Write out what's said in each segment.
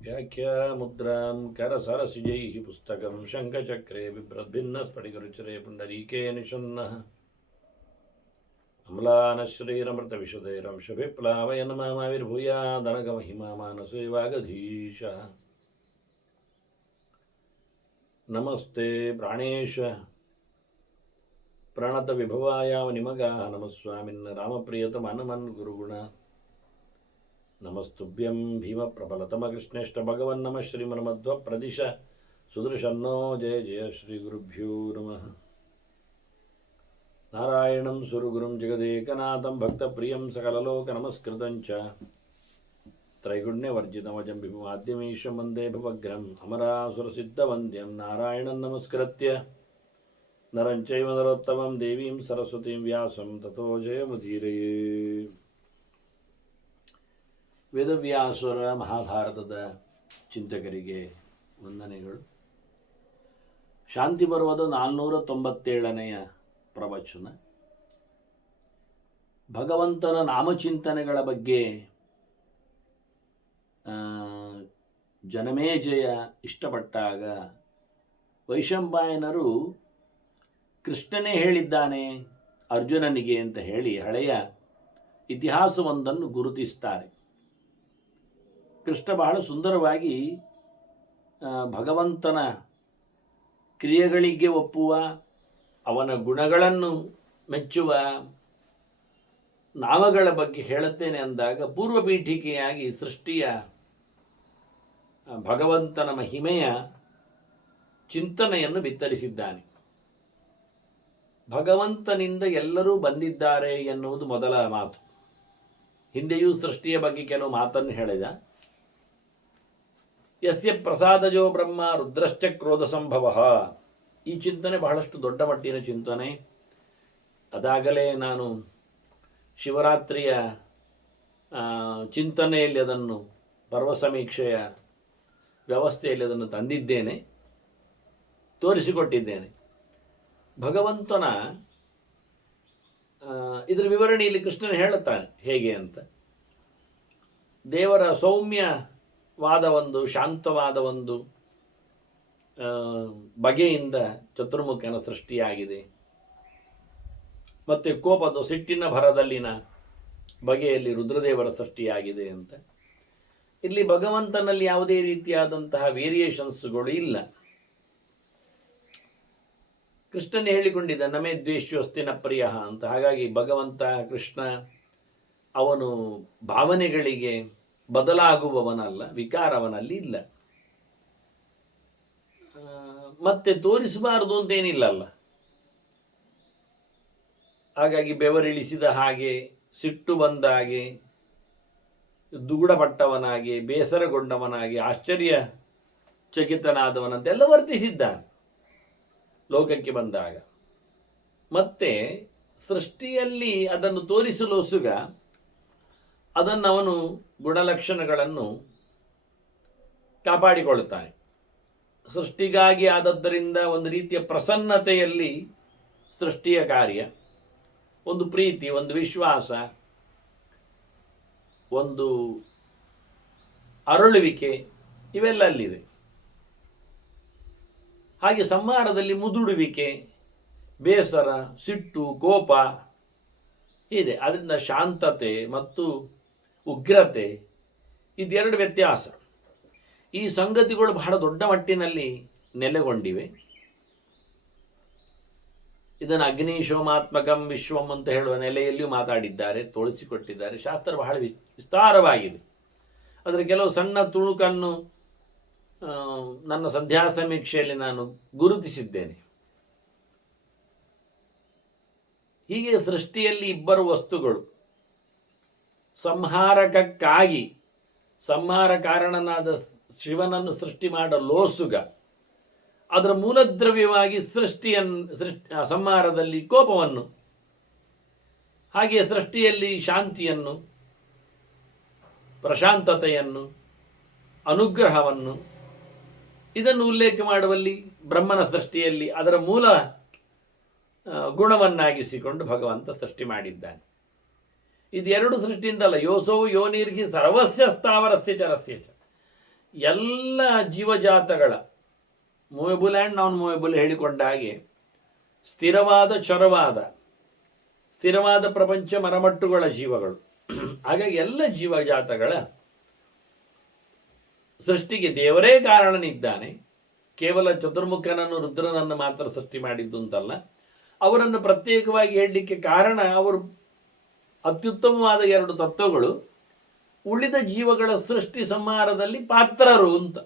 व्याख्यामुद्रां करसरसिजैः पुस्तकं शङ्खचक्रे बिभ्रद्भिन्नस्फटिकरुचिरे पुण्डरीके निषन्नः अम्लानश्रीरमृतविशुधैरंशभिप्लावयन् मामाविर्भूयादनगमहिमा मानसे वागधीशः। नमस्ते प्राणेश प्रणतविभवायावनिमगाः नमस्वामिन् रामप्रियतमनमन् गुरुगुण नमस्तुभ्यं भीमप्रबलतमकृष्णेष्ट भगवन् नमः श्रीमन्मध्वप्रदिश सुदर्शन्नो जय जय श्रीगुरुभ्यो नमः। नारायणं सुरगुरुं जगदेकनाथं भक्तप्रियं सकललोकनमस्कृतं च त्रैगुण्यवर्जितमजं विभुमाद्यमीशं वन्दे भवग्रहम् अमरासुरसिद्धवन्द्यं नारायणं नमस्कृत्य नरं चैव नरोत्तमं देवीं सरस्वतीं व्यासं ततो जयमुदीरये। ವೇದವ್ಯಾಸರ ಮಹಾಭಾರತದ ಚಿಂತಕರಿಗೆ ವಂದನೆಗಳು. ಶಾಂತಿ ಪರ್ವದ 497ನೆಯ ಪ್ರವಚನ ಭಗವಂತನ ನಾಮಚಿಂತನೆಗಳ ಬಗ್ಗೆ ಜನಮೇಜಯ ಇಷ್ಟಪಟ್ಟಾಗ ವೈಶಂಪಾಯನರು ಕೃಷ್ಣನೇ ಹೇಳಿದ್ದಾನೆ ಅರ್ಜುನನಿಗೆ ಅಂತ ಹೇಳಿ ಹಳೆಯ ಇತಿಹಾಸವೊಂದನ್ನು ಗುರುತಿಸ್ತಾರೆ. ಕೃಷ್ಣ ಬಹಳ ಸುಂದರವಾಗಿ ಭಗವಂತನ ಕ್ರಿಯೆಗಳಿಗೆ ಒಪ್ಪುವ, ಅವನ ಗುಣಗಳನ್ನು ಮೆಚ್ಚುವ ನಾಮಗಳ ಬಗ್ಗೆ ಹೇಳುತ್ತೇನೆ ಅಂದಾಗ ಪೂರ್ವಪೀಠಿಕೆಯಾಗಿ ಸೃಷ್ಟಿಯ ಭಗವಂತನ ಮಹಿಮೆಯ ಚಿಂತನೆಯನ್ನು ಬಿತ್ತರಿಸಿದ್ದಾನೆ. ಭಗವಂತನಿಂದ ಎಲ್ಲರೂ ಬಂದಿದ್ದಾರೆ ಎನ್ನುವುದು ಮೊದಲ ಮಾತು. ಹಿಂದೆಯೂ ಸೃಷ್ಟಿಯ ಬಗ್ಗೆ ಕೆಲವು ಮಾತನ್ನು ಹೇಳಿದ. ಯಸ್ಯ ಪ್ರಸಾದಜೋ ಬ್ರಹ್ಮ ರುದ್ರಶ್ಚ ಕ್ರೋಧ ಸಂಭವ. ಈ ಚಿಂತನೆ ಬಹಳಷ್ಟು ದೊಡ್ಡ ಮಟ್ಟಿನ ಚಿಂತನೆ. ಅದಾಗಲೇ ನಾನು ಶಿವರಾತ್ರಿಯ ಚಿಂತನೆಯಲ್ಲಿ ಅದನ್ನು ಪರ್ವ ಸಮೀಕ್ಷೆಯ ವ್ಯವಸ್ಥೆಯಲ್ಲಿ ಅದನ್ನು ತಂದಿದ್ದೇನೆ, ತೋರಿಸಿಕೊಟ್ಟಿದ್ದೇನೆ. ಭಗವಂತನ ಇದರ ವಿವರಣೆಯಲ್ಲಿ ಕೃಷ್ಣನು ಹೇಳುತ್ತಾನೆ ಹೇಗೆ ಅಂತ. ದೇವರ ಸೌಮ್ಯವಾದ ಒಂದು ಶಾಂತವಾದ ಒಂದು ಬಗೆಯಿಂದ ಚತುರ್ಮುಖನ ಸೃಷ್ಟಿಯಾಗಿದೆ. ಮತ್ತು ಕೋಪದ ಸಿಟ್ಟಿನ ಭರದಲ್ಲಿನ ಬಗೆಯಲ್ಲಿ ರುದ್ರದೇವರ ಸೃಷ್ಟಿಯಾಗಿದೆ ಅಂತ. ಇಲ್ಲಿ ಭಗವಂತನಲ್ಲಿ ಯಾವುದೇ ರೀತಿಯಾದಂತಹ ವೇರಿಯೇಷನ್ಸ್ಗಳು ಇಲ್ಲ. ಕೃಷ್ಣನೇ ಹೇಳಿಕೊಂಡಿದ್ದ ನಮೇ ದ್ವೇಷ್ಯೋಸ್ತಿ ನ ಪ್ರಿಯ ಅಂತ. ಹಾಗಾಗಿ ಭಗವಂತ ಕೃಷ್ಣ ಅವನು ಭಾವನೆಗಳಿಗೆ ಬದಲಾಗುವವನಲ್ಲ, ವಿಕಾರವನಲ್ಲಿ ಇಲ್ಲ. ಮತ್ತೆ ತೋರಿಸಬಾರದು ಅಂತೇನಿಲ್ಲಲ್ಲ. ಹಾಗಾಗಿ ಬೆವರಿಳಿಸಿದ ಹಾಗೆ, ಸಿಟ್ಟು ಬಂದ ಹಾಗೆ, ದುಗುಡಪಟ್ಟವನಾಗಿ, ಬೇಸರಗೊಂಡವನಾಗಿ, ಆಶ್ಚರ್ಯಚಕಿತನಾದವನಂತೆಲ್ಲ ವರ್ತಿಸಿದ್ದಾನೆ ಲೋಕಕ್ಕೆ ಬಂದಾಗ. ಮತ್ತೆ ಸೃಷ್ಟಿಯಲ್ಲಿ ಅದನ್ನು ತೋರಿಸಲು ಸುಗ ಅದನ್ನು ಅವನು ಗುಣಲಕ್ಷಣಗಳನ್ನು ಕಾಪಾಡಿಕೊಳ್ಳುತ್ತಾನೆ. ಸೃಷ್ಟಿಗಾಗಿ ಆದದ್ದರಿಂದ ಒಂದು ರೀತಿಯ ಪ್ರಸನ್ನತೆಯಲ್ಲಿ ಸೃಷ್ಟಿಯ ಕಾರ್ಯ, ಒಂದು ಪ್ರೀತಿ, ಒಂದು ವಿಶ್ವಾಸ, ಒಂದು ಅರಳುವಿಕೆ, ಇವೆಲ್ಲ ಅಲ್ಲಿದೆ. ಹಾಗೆ ಸಂಹಾರದಲ್ಲಿ ಮುದುಡುವಿಕೆ, ಬೇಸರ, ಸಿಟ್ಟು, ಕೋಪ ಇದೆ. ಅದರಿಂದ ಶಾಂತತೆ ಮತ್ತು ಉಗ್ರತೆ ಇದೆರಡು ವ್ಯತ್ಯಾಸ. ಈ ಸಂಗತಿಗಳು ಬಹಳ ದೊಡ್ಡ ಮಟ್ಟಿನಲ್ಲಿ ನೆಲೆಗೊಂಡಿವೆ. ಇದನ್ನು ಅಗ್ನಿಶೋಮಾತ್ಮಕಂ ವಿಶ್ವಂ ಅಂತ ಹೇಳುವ ನೆಲೆಯಲ್ಲಿಯೂ ಮಾತಾಡಿದ್ದಾರೆ, ತೋರಿಸಿಕೊಟ್ಟಿದ್ದಾರೆ. ಶಾಸ್ತ್ರ ಬಹಳ ವಿಸ್ತಾರವಾಗಿದೆ. ಅದರ ಕೆಲವು ಸಣ್ಣ ತುಣುಕನ್ನು ನನ್ನ ಸಂಧ್ಯಾ ಸಮೀಕ್ಷೆಯಲ್ಲಿ ನಾನು ಗುರುತಿಸಿದ್ದೇನೆ. ಹೀಗೆ ಸೃಷ್ಟಿಯಲ್ಲಿ ಇಬ್ಬರು ವಸ್ತುಗಳು ಸಂಹಾರಕಕ್ಕಾಗಿ, ಸಂಹಾರ ಕಾರಣನಾದ ಶಿವನನ್ನು ಸೃಷ್ಟಿ ಮಾಡಲೋಸುಗ, ಅದರ ಮೂಲದ್ರವ್ಯವಾಗಿ ಸಂಹಾರದಲ್ಲಿ ಕೋಪವನ್ನು, ಹಾಗೆಯೇ ಸೃಷ್ಟಿಯಲ್ಲಿ ಶಾಂತಿಯನ್ನು, ಪ್ರಶಾಂತತೆಯನ್ನು, ಅನುಗ್ರಹವನ್ನು, ಇದನ್ನು ಉಲ್ಲೇಖ ಮಾಡುವಲ್ಲಿ ಬ್ರಹ್ಮನ ಸೃಷ್ಟಿಯಲ್ಲಿ ಅದರ ಮೂಲ ಗುಣವನ್ನಾಗಿಸಿಕೊಂಡು ಭಗವಂತ ಸೃಷ್ಟಿ ಮಾಡಿದ್ದಾನೆ. ಇದೆರಡು ಸೃಷ್ಟಿಯಿಂದಲ್ಲ. ಯೋಸೋ ಯೋನಿರ್ಹಿ ಸರ್ವಸ್ಯ ಸ್ಥಾವರಸ್ಯ ಚರಸ್ಯ ಚ. ಎಲ್ಲ ಜೀವಜಾತಗಳ ಮೂವೆಬಲ್ ಆ್ಯಂಡ್ ನಾನ್ ಮೂವೆಬಲ್ ಹೇಳಿಕೊಂಡ ಹಾಗೆ ಸ್ಥಿರವಾದ ಸ್ಥಿರವಾದ ಪ್ರಪಂಚ ಮರಮಟ್ಟುಗಳ ಜೀವಗಳು. ಹಾಗಾಗಿ ಎಲ್ಲ ಜೀವಜಾತಗಳ ಸೃಷ್ಟಿಗೆ ದೇವರೇ ಕಾರಣನಿದ್ದಾನೆ. ಕೇವಲ ಚತುರ್ಮುಖನನ್ನು ರುದ್ರನನ್ನು ಮಾತ್ರ ಸೃಷ್ಟಿ ಮಾಡಿದ್ದು ಅಂತಲ್ಲ. ಅವರನ್ನು ಪ್ರತ್ಯೇಕವಾಗಿ ಹೇಳಲಿಕ್ಕೆ ಕಾರಣ ಅವರು ಅತ್ಯುತ್ತಮವಾದ ಎರಡು ತತ್ವಗಳು ಉಳಿದ ಜೀವಗಳ ಸೃಷ್ಟಿ ಸಂಹಾರದಲ್ಲಿ ಪಾತ್ರರು ಅಂತ.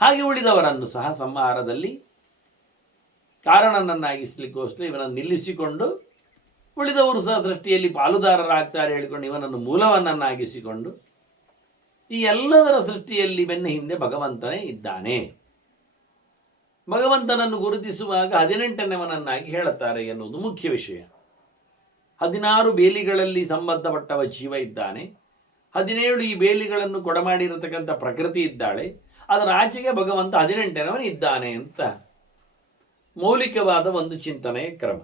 ಹಾಗೆ ಉಳಿದವರನ್ನು ಸಹ ಸಂಹಾರದಲ್ಲಿ ಕಾರಣನನ್ನಾಗಿಸಲಿಕ್ಕೋಸ್ಕರ ಇವನನ್ನು ನಿಲ್ಲಿಸಿಕೊಂಡು ಉಳಿದವರು ಸಹ ಸೃಷ್ಟಿಯಲ್ಲಿ ಪಾಲುದಾರರಾಗ್ತಾರೆ ಹೇಳಿಕೊಂಡು ಇವನನ್ನು ಮೂಲವನ್ನಾಗಿಸಿಕೊಂಡು ಈ ಎಲ್ಲದರ ಸೃಷ್ಟಿಯಲ್ಲಿ ಬೆನ್ನ ಹಿಂದೆ ಭಗವಂತನೇ ಇದ್ದಾನೆ. ಭಗವಂತನನ್ನು ಗುರುತಿಸುವಾಗ 18ನೆಯವನನ್ನಾಗಿ ಹೇಳುತ್ತಾರೆ ಎನ್ನುವುದು ಮುಖ್ಯ ವಿಷಯ. 16 ಬೇಲಿಗಳಲ್ಲಿ ಸಂಬಂಧಪಟ್ಟವ ಜೀವ ಇದ್ದಾನೆ. 17 ಈ ಬೇಲಿಗಳನ್ನು ಕೊಡಮಾಡಿರತಕ್ಕಂಥ ಪ್ರಕೃತಿ ಇದ್ದಾಳೆ. ಅದರ ಆಚೆಗೆ ಭಗವಂತ 18ನೆಯವನು ಇದ್ದಾನೆ ಅಂತ ಮೌಲಿಕವಾದ ಒಂದು ಚಿಂತನೆಯ ಕ್ರಮ.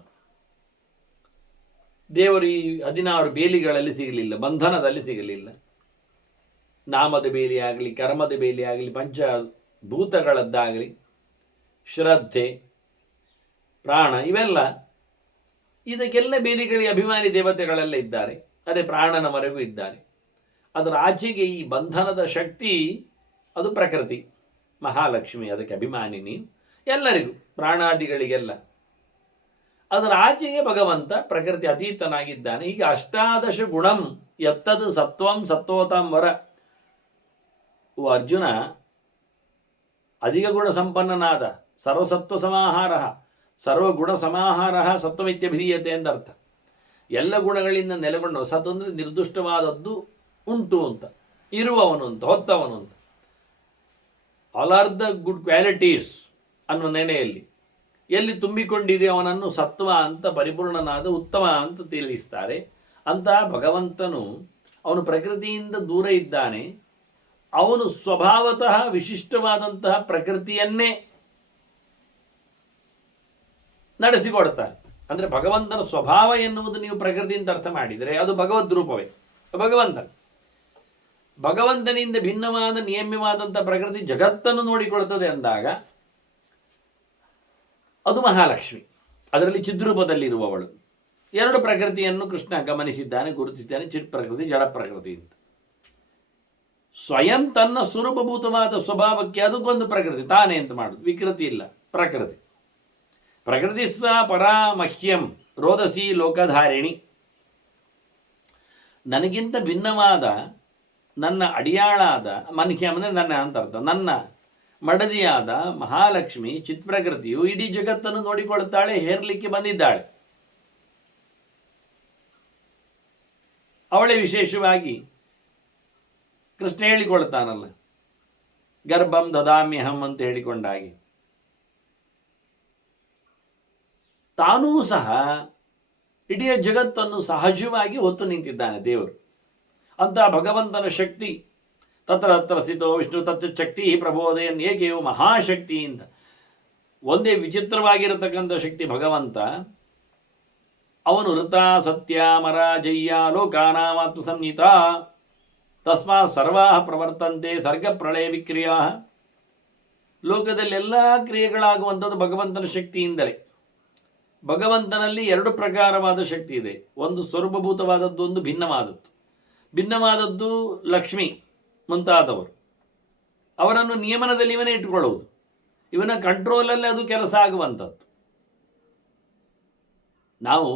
ದೇವರು ಈ 16 ಬೇಲಿಗಳಲ್ಲಿ ಸಿಗಲಿಲ್ಲ, ಬಂಧನದಲ್ಲಿ ಸಿಗಲಿಲ್ಲ. ನಾಮದ ಬೇಲಿಯಾಗಲಿ, ಕರ್ಮದ ಬೇಲಿಯಾಗಲಿ, ಪಂಚಭೂತಗಳದ್ದಾಗಲಿ, ಶ್ರದ್ಧೆ, ಪ್ರಾಣ, ಇವೆಲ್ಲ ಇದಕ್ಕೆಲ್ಲ ಬೇಲಿಗಳಿಗೆ ಅಭಿಮಾನಿ ದೇವತೆಗಳೆಲ್ಲ ಇದ್ದಾರೆ. ಅದೇ ಪ್ರಾಣನವರೆಗೂ ಇದ್ದಾರೆ. ಅದರ ಆಚೆಗೆ ಈ ಬಂಧನದ ಶಕ್ತಿ ಅದು ಪ್ರಕೃತಿ, ಮಹಾಲಕ್ಷ್ಮಿ ಅದಕ್ಕೆ ಅಭಿಮಾನಿನಿ, ಎಲ್ಲರಿಗೂ ಪ್ರಾಣಾದಿಗಳಿಗೆಲ್ಲ. ಅದರ ಆಚೆಗೆ ಭಗವಂತ ಪ್ರಕೃತಿ ಅತೀತನಾಗಿದ್ದಾನೆ. ಹೀಗೆ 18 ಗುಣಂ ಎತ್ತದು ಸತ್ವಂ ಸತ್ವೋತಾಂ ವರ. ಓ ಅರ್ಜುನ, ಅಧಿಕ ಗುಣ ಸಂಪನ್ನನಾದ ಸರ್ವಸತ್ವ ಸಮಾಹಾರ ಸರ್ವಗುಣ ಸಮಾಹಾರ ಸತ್ವಮಿತ್ಯಭಿಧೀಯತೆ ಎಂದರ್ಥ. ಎಲ್ಲ ಗುಣಗಳಿಂದ ನೆಲೆಗೊಂಡ ಸತ್ ಅಂದರೆ ನಿರ್ದುಷ್ಟವಾದದ್ದು ಉಂಟು ಅಂತ, ಇರುವವನು ಅಂತ, ಹೊತ್ತವನು ಅಂತ. All are the good qualities ಅನ್ನುವ ನೆನೆಯಲ್ಲಿ ಎಲ್ಲಿ ತುಂಬಿಕೊಂಡಿದೆ ಅವನನ್ನು ಸತ್ವ ಅಂತ, ಪರಿಪೂರ್ಣನಾದ ಉತ್ತಮ ಅಂತ ತಿಳಿಸ್ತಾರೆ. ಅಂತಹ ಭಗವಂತನು ಅವನು ಪ್ರಕೃತಿಯಿಂದ ದೂರ ಇದ್ದಾನೆ. ಅವನು ಸ್ವಭಾವತಃ ವಿಶಿಷ್ಟವಾದಂತಹ ಪ್ರಕೃತಿಯನ್ನೇ ನಡೆಸಿಕೊಡ್ತಾನೆ. ಅಂದರೆ ಭಗವಂತನ ಸ್ವಭಾವ ಎನ್ನುವುದು ನೀವು ಪ್ರಕೃತಿಯಿಂದ ಅರ್ಥ ಮಾಡಿದರೆ ಅದು ಭಗವದ್ ರೂಪವೇ. ಭಗವಂತನಿಂದ ಭಿನ್ನವಾದ ನಿಯಮ್ಯವಾದಂಥ ಪ್ರಕೃತಿ ಜಗತ್ತನ್ನು ನೋಡಿಕೊಳ್ತದೆ ಅಂದಾಗ ಅದು ಮಹಾಲಕ್ಷ್ಮಿ, ಅದರಲ್ಲಿ ಚಿದ್ರೂಪದಲ್ಲಿರುವವಳು. 2 ಪ್ರಕೃತಿಯನ್ನು ಕೃಷ್ಣ ಗಮನಿಸಿದ್ದಾನೆ, ಗುರುತಿಸಿದ್ದಾನೆ, ಚಿತ್ ಪ್ರಕೃತಿ, ಜಡ ಪ್ರಕೃತಿ ಅಂತ. ಸ್ವಯಂ ತನ್ನ ಸ್ವರೂಪಭೂತವಾದ ಸ್ವಭಾವಕ್ಕೆ ಅದಕ್ಕೊಂದು ಪ್ರಕೃತಿ ತಾನೇ ಅಂತ ಮಾಡುದು, ವಿಕೃತಿ ಇಲ್ಲ, ಪ್ರಕೃತಿ. ಪ್ರಕೃತಿ ಸ ಪರಾಮಹ್ಯಂ ರೋದಸಿ ಲೋಕಧಾರಿಣಿ. ನನಗಿಂತ ಭಿನ್ನವಾದ ನನ್ನ ಅಡಿಯಾಳಾದ ಮನ್ಹ್ಯಂ ಅಂದರೆ ನನ್ನ ಅಂತ ಅರ್ಥ, ನನ್ನ ಮಡದಿಯಾದ ಮಹಾಲಕ್ಷ್ಮಿ ಚಿತ್ಪ್ರಕೃತಿಯು ಇಡೀ ಜಗತ್ತನ್ನು ನೋಡಿಕೊಳ್ಳುತ್ತಾಳೆ, ಹೇರಲಿಕ್ಕೆ ಬಂದಿದ್ದಾಳೆ. ಅವಳೇ ವಿಶೇಷವಾಗಿ ಕೃಷ್ಣ ಹೇಳಿಕೊಳ್ತಾನಲ್ಲ, ಗರ್ಭಂ ದದಾಮ್ಯಹಂ ಅಂತ ಹೇಳಿಕೊಂಡಾಗಿ ತಾನೂ ಸಹ ಇಡೀ ಜಗತ್ತನ್ನು ಸಹಜವಾಗಿ ಹೊತ್ತು ನಿಂತಿದ್ದಾನೆ ದೇವರು. ಅಂತಹ ಭಗವಂತನ ಶಕ್ತಿ ತತ್ರ ತತ್ರ ಸ್ಥಿತೋ ವಿಷ್ಣು ತತ್ವ ಶಕ್ತಿ ಪ್ರಬೋಧೆಯನ್ನು ಏಕೆಯೋ ಮಹಾಶಕ್ತಿ ಅಂತ ಒಂದೇ ವಿಚಿತ್ರವಾಗಿರತಕ್ಕಂಥ ಶಕ್ತಿ ಭಗವಂತ. ಅವನು ಋತ ಸತ್ಯ ಮರ ಜಯ್ಯ ಲೋಕಾನಾಮಾತ್ಮ ಸಂಹಿತ ತಸ್ಮಾತ್ ಸರ್ವಾ ಪ್ರವರ್ತಂತೆ ಸರ್ಗ ಪ್ರಳಯ ವಿಕ್ರಿಯಾ. ಲೋಕದಲ್ಲಿ ಎಲ್ಲ ಕ್ರಿಯೆಗಳಾಗುವಂಥದ್ದು ಭಗವಂತನ ಶಕ್ತಿಯಿಂದಲೇ. ಭಗವಂತನಲ್ಲಿ 2 ಪ್ರಕಾರವಾದ ಶಕ್ತಿ ಇದೆ. ಒಂದು ಸ್ವರೂಪಭೂತವಾದದ್ದು, ಒಂದು ಭಿನ್ನವಾದದ್ದು. ಭಿನ್ನವಾದದ್ದು ಲಕ್ಷ್ಮಿ ಮುಂತಾದವರು, ಅವರನ್ನು ನಿಯಮನದಲ್ಲಿ ಇವನೇ ಇಟ್ಟುಕೊಳ್ಳುವುದು, ಇವನ ಕಂಟ್ರೋಲಲ್ಲಿ ಅದು ಕೆಲಸ ಆಗುವಂಥದ್ದು. ನಾವು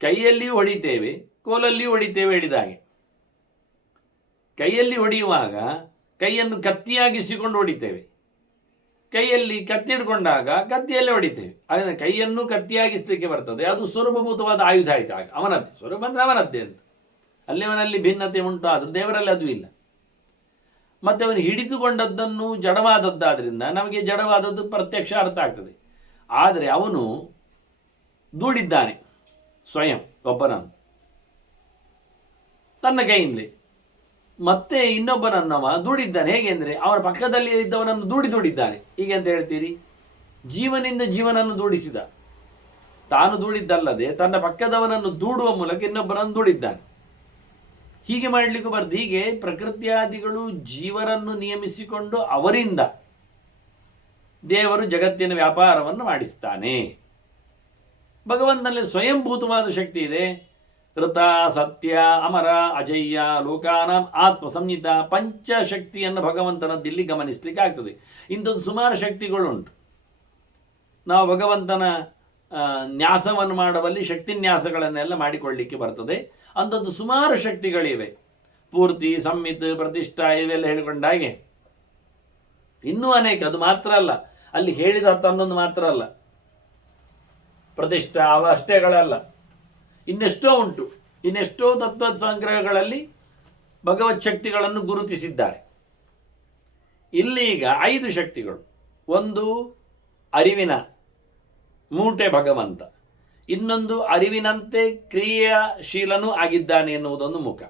ಕೈಯಲ್ಲಿಯೂ ಹೊಡಿತೇವೆ, ಕೋಲಲ್ಲಿಯೂ ಹೊಡಿತೇವೆ ಹೇಳಿದ ಹಾಗೆ. ಕೈಯಲ್ಲಿ ಹೊಡೆಯುವಾಗ ಕೈಯನ್ನು ಕತ್ತಿಯಾಗಿಸಿಕೊಂಡು ಹೊಡಿತೇವೆ, ಕೈಯಲ್ಲಿ ಕತ್ತಿ ಹಿಡ್ಕೊಂಡಾಗ ಕತ್ತಿಯಲ್ಲೇ ಹೊಡಿತೇವೆ. ಆದರೆ ಕೈಯನ್ನು ಕತ್ತಿಯಾಗಿಸಲಿಕ್ಕೆ ಬರ್ತದೆ, ಅದು ಸ್ವರೂಪಭೂತವಾದ ಆಯುಧ ಆಯಿತು. ಆಗ ಅವನದ್ದೇ ಸ್ವರೂಪ ಅಂದರೆ ಅವನದ್ದೇ ಅಂತ. ಅಲ್ಲಿ ಅವನಲ್ಲಿ ಭಿನ್ನತೆ ಉಂಟು, ಆದರೂ ದೇವರಲ್ಲಿ ಅದು ಇಲ್ಲ. ಮತ್ತು ಅವನು ಹಿಡಿದುಕೊಂಡದ್ದನ್ನು ಜಡವಾದದ್ದಾದ್ರಿಂದ ನಮಗೆ ಜಡವಾದದ್ದು ಪ್ರತ್ಯಕ್ಷ ಅರ್ಥ ಆಗ್ತದೆ. ಆದರೆ ಅವನು ದೂಡಿದ್ದಾನೆ ಸ್ವಯಂ ಒಬ್ಬನನ್ನು ತನ್ನ ಕೈಯಿಂದಲೇ, ಮತ್ತೆ ಇನ್ನೊಬ್ಬನನ್ನವ ದೂಡಿದ್ದಾನೆ. ಹೇಗೆ ಅಂದರೆ ಅವನ ಪಕ್ಕದಲ್ಲಿ ಇದ್ದವನನ್ನು ದೂಡಿದ್ದಾನೆ. ಹೀಗೆ ಅಂತ ಹೇಳ್ತೀರಿ, ಜೀವನಿಂದ ಜೀವನನ್ನು ದೂಡಿಸಿದ. ತಾನು ದೂಡಿದ್ದಲ್ಲದೆ ತನ್ನ ಪಕ್ಕದವನನ್ನು ದೂಡುವ ಮೂಲಕ ಇನ್ನೊಬ್ಬರನ್ನು ದೂಡಿದ್ದಾನೆ. ಹೀಗೆ ಮಾಡಲಿಕ್ಕೂ ಬರ್ದು ಹೀಗೆ ಪ್ರಕೃತಿಯಾದಿಗಳು ಜೀವರನ್ನು ನಿಯಮಿಸಿಕೊಂಡು ಅವರಿಂದ ದೇವರು ಜಗತ್ತಿನ ವ್ಯಾಪಾರವನ್ನು ಮಾಡಿಸ್ತಾನೆ. ಭಗವಂತನಲ್ಲಿ ಸ್ವಯಂಭೂತವಾದ ಶಕ್ತಿ ಇದೆ. ಋತ, ಸತ್ಯ, ಅಮರ, ಅಜಯ್ಯ, ಲೋಕಾನಾಂ ಆತ್ಮ ಸಂಹಿತ ಪಂಚಶಕ್ತಿಯನ್ನು ಭಗವಂತನದ್ದಿಲ್ಲಿ ಗಮನಿಸಲಿಕ್ಕೆ ಆಗ್ತದೆ. ಇಂಥದ್ದು ಸುಮಾರು ಶಕ್ತಿಗಳುಂಟು. ನಾವು ಭಗವಂತನ ನ್ಯಾಸವನ್ನು ಮಾಡುವಲ್ಲಿ ಶಕ್ತಿನ್ಯಾಸಗಳನ್ನೆಲ್ಲ ಮಾಡಿಕೊಳ್ಳಲಿಕ್ಕೆ ಬರ್ತದೆ. ಅಂಥದ್ದು ಸುಮಾರು ಶಕ್ತಿಗಳಿವೆ. ಪೂರ್ತಿ, ಸಂಹಿತ್, ಪ್ರತಿಷ್ಠಾ ಇವೆಲ್ಲ ಹೇಳಿಕೊಂಡಾಗೆ ಇನ್ನೂ ಅನೇಕ. ಅದು ಮಾತ್ರ ಅಲ್ಲ, ಅಲ್ಲಿ ಹೇಳಿದ 11 ಮಾತ್ರ ಅಲ್ಲ, ಪ್ರತಿಷ್ಠಾ ಅವ ಅಷ್ಟೇಗಳಲ್ಲ, ಇನ್ನೆಷ್ಟೋ ಉಂಟು. ಇನ್ನೆಷ್ಟೋ ತತ್ವ ಸಂಗ್ರಹಗಳಲ್ಲಿ ಭಗವತ್ ಶಕ್ತಿಗಳನ್ನು ಗುರುತಿಸಿದ್ದಾರೆ. ಇಲ್ಲಿ ಈಗ 5 ಶಕ್ತಿಗಳು. ಒಂದು ಅರಿವಿನ ಮೂಟೆ ಭಗವಂತ, ಇನ್ನೊಂದು ಅರಿವಿನಂತೆ ಕ್ರಿಯಾಶೀಲನೂ ಆಗಿದ್ದಾನೆ ಎನ್ನುವುದೊಂದು ಮುಖ.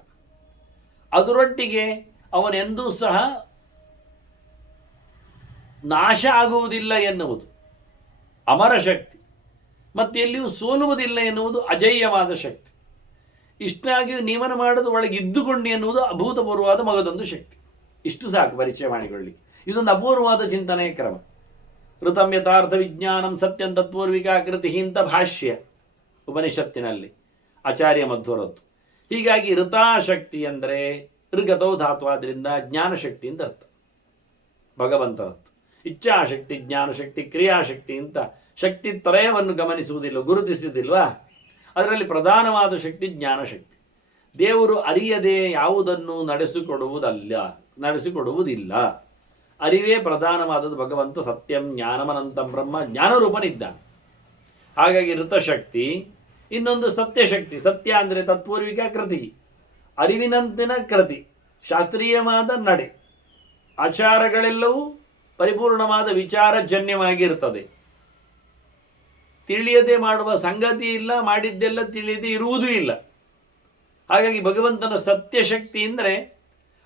ಅದರೊಟ್ಟಿಗೆ ಅವನೆಂದೂ ಸಹ ನಾಶ ಆಗುವುದಿಲ್ಲ ಎನ್ನುವುದು ಅಮರ ಶಕ್ತಿ, ಮತ್ತು ಎಲ್ಲಿಯೂ ಸೋಲುವುದಿಲ್ಲ ಎನ್ನುವುದು ಅಜಯ್ಯವಾದ ಶಕ್ತಿ. ಇಷ್ಟಾಗಿಯೂ ನಿಯಮನ ಮಾಡೋದು ಒಳಗೆ ಇದ್ದುಕೊಂಡು ಎನ್ನುವುದು ಅಭೂತಪೂರ್ವವಾದ ಮಗದೊಂದು ಶಕ್ತಿ. ಇಷ್ಟು ಸಾಕು ಪರಿಚಯ ಮಾಡಿಕೊಳ್ಳಿಕ್ಕೆ. ಇದೊಂದು ಅಪೂರ್ವವಾದ ಚಿಂತನೆಯ ಕ್ರಮ. ಋತಂ ಯಥಾರ್ಥ ವಿಜ್ಞಾನಂ ಸತ್ಯಂ ತತ್ಪೂರ್ವಿಕಾಕೃತಿ ಇಂಥ ಭಾಷ್ಯ ಉಪನಿಷತ್ತಿನಲ್ಲಿ ಆಚಾರ್ಯ ಮಧ್ವರದ್ದು. ಹೀಗಾಗಿ ಋತಾಶಕ್ತಿ ಅಂದರೆ ಋಗತೋ ಧಾತ್ವಾದ್ರಿಂದ ಜ್ಞಾನಶಕ್ತಿ ಅಂತ ಅರ್ಥ ಭಗವಂತನದ್ದು. ಇಚ್ಛಾಶಕ್ತಿ, ಜ್ಞಾನಶಕ್ತಿ, ಕ್ರಿಯಾಶಕ್ತಿ ಅಂತ ಶಕ್ತಿ ತ್ರಯವನ್ನು ಗಮನಿಸುವುದಿಲ್ಲ, ಗುರುತಿಸುವುದಿಲ್ವಾ? ಅದರಲ್ಲಿ ಪ್ರಧಾನವಾದ ಶಕ್ತಿ ಜ್ಞಾನಶಕ್ತಿ. ದೇವರು ಅರಿಯದೆ ಯಾವುದನ್ನು ನಡೆಸಿಕೊಡುವುದಿಲ್ಲ. ಅರಿವೇ ಪ್ರಧಾನವಾದದ್ದು. ಭಗವಂತ ಸತ್ಯಂ ಜ್ಞಾನಮನಂತಂ ಬ್ರಹ್ಮ ಜ್ಞಾನರೂಪನಿದ್ದಾನೆ. ಹಾಗಾಗಿ ಋತಶಕ್ತಿ. ಇನ್ನೊಂದು ಸತ್ಯಶಕ್ತಿ. ಸತ್ಯ ಅಂದರೆ ತತ್ಪೂರ್ವಿಕ ಕೃತಿ, ಅರಿವಿನಂತಿನ ಕೃತಿ, ಶಾಸ್ತ್ರೀಯವಾದ ನಡೆ, ಆಚಾರಗಳೆಲ್ಲವೂ ಪರಿಪೂರ್ಣವಾದ ವಿಚಾರಜನ್ಯವಾಗಿರುತ್ತದೆ. ತಿಳಿಯದೆ ಮಾಡುವ ಸಂಗತಿ ಇಲ್ಲ, ಮಾಡಿದ್ದೆಲ್ಲ ತಿಳಿಯದೆ ಇರುವುದೂ ಇಲ್ಲ. ಹಾಗಾಗಿ ಭಗವಂತನ ಸತ್ಯಶಕ್ತಿ ಅಂದರೆ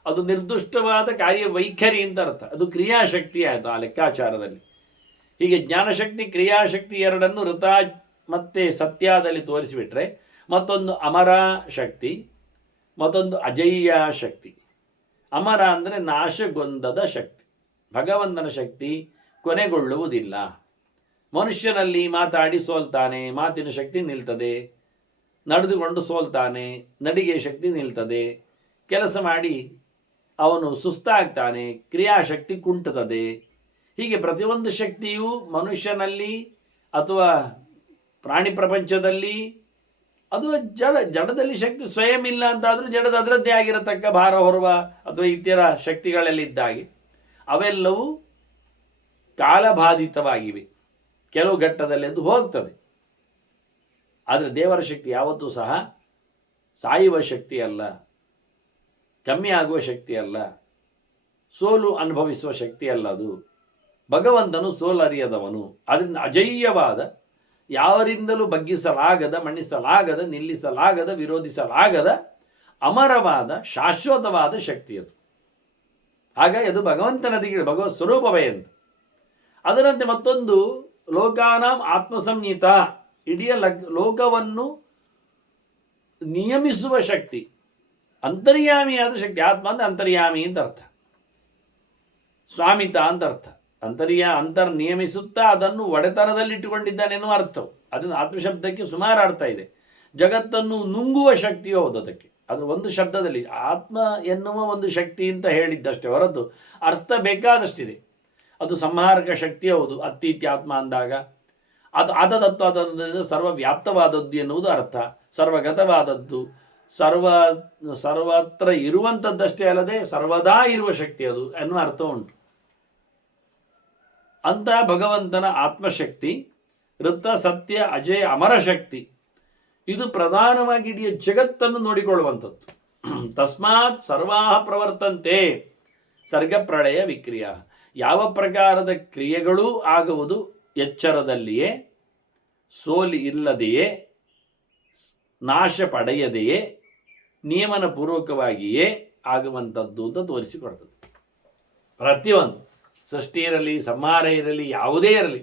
ಅದು ನಿರ್ದುಷ್ಟವಾದ ಕಾರ್ಯವೈಖರಿ ಅಂತ ಅರ್ಥ. ಅದು ಕ್ರಿಯಾಶಕ್ತಿ ಆಯಿತು ಆ ಲೆಕ್ಕಾಚಾರದಲ್ಲಿ. ಹೀಗೆ ಜ್ಞಾನಶಕ್ತಿ, ಕ್ರಿಯಾಶಕ್ತಿ ಎರಡನ್ನು ಋತ ಮತ್ತು ಸತ್ಯದಲ್ಲಿ ತೋರಿಸಿಬಿಟ್ರೆ, ಮತ್ತೊಂದು ಅಮರ ಶಕ್ತಿ, ಮತ್ತೊಂದು ಅಜಯ್ಯ ಶಕ್ತಿ. ಅಮರ ಅಂದರೆ ನಾಶಗೊಂದದ ಶಕ್ತಿ. ಭಗವಂತನ ಶಕ್ತಿ ಕೊನೆಗೊಳ್ಳುವುದಿಲ್ಲ. ಮನುಷ್ಯನಲ್ಲಿ ಮಾತಾಡಿ ಸೋಲ್ತಾನೆ, ಮಾತಿನ ಶಕ್ತಿ ನಿಲ್ತದೆ. ನಡೆದುಕೊಂಡು ಸೋಲ್ತಾನೆ, ನಡಿಗೆ ಶಕ್ತಿ ನಿಲ್ತದೆ. ಕೆಲಸ ಮಾಡಿ ಅವನು ಸುಸ್ತಾಗ್ತಾನೆ, ಕ್ರಿಯಾಶಕ್ತಿ ಕುಂಟುತ್ತದೆ. ಹೀಗೆ ಪ್ರತಿಯೊಂದು ಶಕ್ತಿಯು ಮನುಷ್ಯನಲ್ಲಿ ಅಥವಾ ಪ್ರಾಣಿ ಪ್ರಪಂಚದಲ್ಲಿ, ಅದು ಜಡದಲ್ಲಿ ಶಕ್ತಿ ಸ್ವಯಂ ಇಲ್ಲ ಅಂತಾದರೂ ಜಡದ ಅದರದ್ದೇ ಆಗಿರತಕ್ಕ ಭಾರ ಹೊರುವ ಅಥವಾ ಇತರ ಶಕ್ತಿಗಳಲ್ಲಿದ್ದಾಗೆ ಅವೆಲ್ಲವೂ ಕಾಲಬಾಧಿತವಾಗಿವೆ. ಕೆಲವು ಘಟ್ಟದಲ್ಲಿ ಅದು ಹೋಗ್ತದೆ. ಆದರೆ ದೇವರ ಶಕ್ತಿ ಯಾವತ್ತೂ ಸಹ ಸಾಯುವ ಶಕ್ತಿ ಅಲ್ಲ, ಕಮ್ಮಿ ಆಗುವ ಶಕ್ತಿ ಅಲ್ಲ, ಸೋಲು ಅನುಭವಿಸುವ ಶಕ್ತಿ ಅಲ್ಲ. ಅದು ಭಗವಂತನು ಸೋಲರಿಯದವನು. ಅದರಿಂದ ಅಜಯ್ಯವಾದ, ಯಾವರಿಂದಲೂ ಬಗ್ಗಿಸಲಾಗದ, ಮಣಿಸಲಾಗದ, ನಿಲ್ಲಿಸಲಾಗದ, ವಿರೋಧಿಸಲಾಗದ, ಅಮರವಾದ, ಶಾಶ್ವತವಾದ ಶಕ್ತಿ ಅದು. ಹಾಗಾಗಿ ಅದು ಭಗವಂತನದಿಗೆ ಭಗವತ್ ಸ್ವರೂಪವೇ ಅಂತ. ಅದರಂತೆ ಮತ್ತೊಂದು ಲೋಕಾನಾಂ ಆತ್ಮಸಂಹಿತ, ಇಡೀ ಲೋಕವನ್ನು ನಿಯಮಿಸುವ ಶಕ್ತಿ, ಅಂತರ್ಯಾಮಿಯಾದ ಶಕ್ತಿ. ಆತ್ಮ ಅಂದರೆ ಅಂತರ್ಯಾಮಿ ಅಂತ ಅರ್ಥ, ಸ್ವಾಮಿತ ಅಂತ ಅರ್ಥ. ನಿಯಮಿಸುತ್ತಾ ಅದನ್ನು ಒಡೆತನದಲ್ಲಿಟ್ಟುಕೊಂಡಿದ್ದಾನೆ ಎನ್ನುವ ಅರ್ಥವು. ಅದನ್ನು ಆತ್ಮಶಬ್ದಕ್ಕೆ ಸುಮಾರು ಅರ್ಥ ಇದೆ. ಜಗತ್ತನ್ನು ನುಂಗುವ ಶಕ್ತಿಯೂ ಹೌದು ಅದಕ್ಕೆ. ಅದು ಒಂದು ಶಬ್ದದಲ್ಲಿ ಆತ್ಮ ಎನ್ನುವ ಒಂದು ಶಕ್ತಿ ಅಂತ ಹೇಳಿದ್ದಷ್ಟೇ ಹೊರತು ಅರ್ಥ ಬೇಕಾದಷ್ಟಿದೆ. ಅದು ಸಂಹಾರಕ ಶಕ್ತಿ ಹೌದು. ಅತ್ತೀತ್ಯಾತ್ಮ ಅಂದಾಗ ಅದು ಆದದತ್ವಾದ ಸರ್ವವ್ಯಾಪ್ತವಾದದ್ದು ಎನ್ನುವುದು ಅರ್ಥ. ಸರ್ವಗತವಾದದ್ದು, ಸರ್ವತ್ರ ಇರುವಂಥದ್ದಷ್ಟೇ ಅಲ್ಲದೆ ಸರ್ವದಾ ಇರುವ ಶಕ್ತಿ ಅದು ಎನ್ನುವ ಅರ್ಥ ಉಂಟು. ಅಂತ ಭಗವಂತನ ಆತ್ಮಶಕ್ತಿ, ಋತ, ಸತ್ಯ, ಅಜಯ, ಅಮರ ಶಕ್ತಿ, ಇದು ಪ್ರಧಾನವಾಗಿ ಇಡೀ ಜಗತ್ತನ್ನು ನೋಡಿಕೊಳ್ಳುವಂಥದ್ದು. ತಸ್ಮಾತ್ ಸರ್ವಾಹ ಪ್ರವರ್ತಂತೆ ಸರ್ಗ ಪ್ರಳಯ ವಿಕ್ರಿಯ. ಯಾವ ಪ್ರಕಾರದ ಕ್ರಿಯೆಗಳೂ ಆಗುವುದು ಎಚ್ಚರದಲ್ಲಿಯೇ, ಸೋಲಿ ಇಲ್ಲದೆಯೇ, ನಾಶ ಪಡೆಯದೆಯೇ, ನಿಯಮನ ಪೂರ್ವಕವಾಗಿಯೇ ಆಗುವಂಥದ್ದು ಅಂತ ತೋರಿಸಿಕೊಡ್ತದೆ. ಪ್ರತಿಯೊಂದು ಸೃಷ್ಟಿ ಇರಲಿ, ಸಂಹಾರ ಇರಲಿ, ಯಾವುದೇ ಇರಲಿ,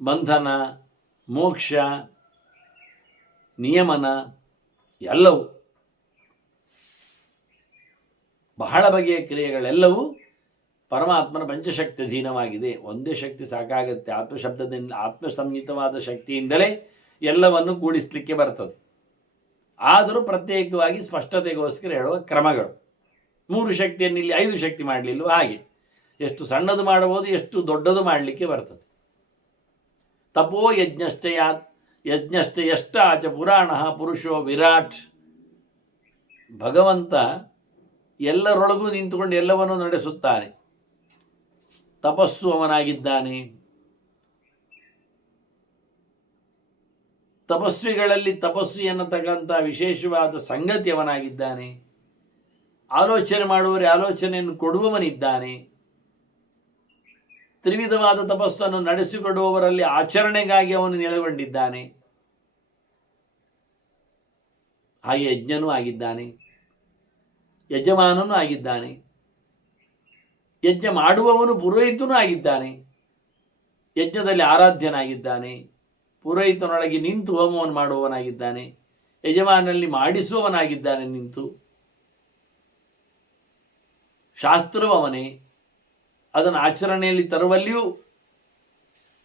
ಬಂಧನ, ಮೋಕ್ಷ, ನಿಯಮನ ಎಲ್ಲವೂ ಬಹಳ ಬಗೆಯ ಕ್ರಿಯೆಗಳೆಲ್ಲವೂ ಪರಮಾತ್ಮನ ಪಂಚಶಕ್ತಿ ಅಧೀನವಾಗಿದೆ. ಒಂದೇ ಶಕ್ತಿ ಸಾಕಾಗುತ್ತೆ. ಆತ್ಮಶಬ್ದದಿಂದ ಆತ್ಮಸಂಹಿತವಾದ ಶಕ್ತಿಯಿಂದಲೇ ಎಲ್ಲವನ್ನು ಕೂಡಿಸಲಿಕ್ಕೆ ಬರ್ತದೆ. ಆದರೂ ಪ್ರತ್ಯೇಕವಾಗಿ ಸ್ಪಷ್ಟತೆಗೋಸ್ಕರ ಹೇಳುವ ಕ್ರಮಗಳು. 3 ಶಕ್ತಿಯನ್ನು ಇಲ್ಲಿ 5 ಶಕ್ತಿ ಮಾಡಲಿಲ್ಲ. ಹಾಗೆ ಎಷ್ಟು ಸಣ್ಣದು ಮಾಡಬಹುದು, ಎಷ್ಟು ದೊಡ್ಡದು ಮಾಡಲಿಕ್ಕೆ ಬರ್ತದೆ. ತಪೋ ಯಜ್ಞಶ್ಚ ಯಷ್ಟಾಚ ಪುರಾಣ ಪುರುಷೋ ವಿರಾಟ್. ಭಗವಂತ ಎಲ್ಲರೊಳಗೂ ನಿಂತುಕೊಂಡು ಎಲ್ಲವನ್ನೂ ನಡೆಸುತ್ತಾನೆ. ತಪಸ್ಸು ಅವನಾಗಿದ್ದಾನೆ. ತಪಸ್ವಿಗಳಲ್ಲಿ ತಪಸ್ಸು ಎನ್ನತಕ್ಕಂಥ ವಿಶೇಷವಾದ ಸಂಗತಿ ಅವನಾಗಿದ್ದಾನೆ. ಆಲೋಚನೆ ಮಾಡುವವರೇ ಆಲೋಚನೆಯನ್ನು ಕೊಡುವವನಿದ್ದಾನೆ. ತ್ರಿವಿಧವಾದ ತಪಸ್ಸನ್ನು ನಡೆಸಿಕೊಡುವವರಲ್ಲಿ ಆಚರಣೆಗಾಗಿ ಅವನು ನೆಲೆಗೊಂಡಿದ್ದಾನೆ. ಹಾಗೆ ಯಜ್ಞನೂ ಆಗಿದ್ದಾನೆ, ಯಜಮಾನನೂ ಆಗಿದ್ದಾನೆ, ಯಜ್ಞ ಮಾಡುವವನು ಪುರೋಹಿತನೂ ಆಗಿದ್ದಾನೆ. ಯಜ್ಞದಲ್ಲಿ ಆರಾಧ್ಯನಾಗಿದ್ದಾನೆ, ಪುರೋಹಿತನೊಳಗೆ ನಿಂತು ಹೋಮವನ್ನು ಮಾಡುವವನಾಗಿದ್ದಾನೆ, ಯಜಮಾನಲ್ಲಿ ಮಾಡಿಸುವವನಾಗಿದ್ದಾನೆ ನಿಂತು. ಶಾಸ್ತ್ರವೂ ಅವನೇ, ಅದನ್ನು ಆಚರಣೆಯಲ್ಲಿ ತರುವಲ್ಲಿಯೂ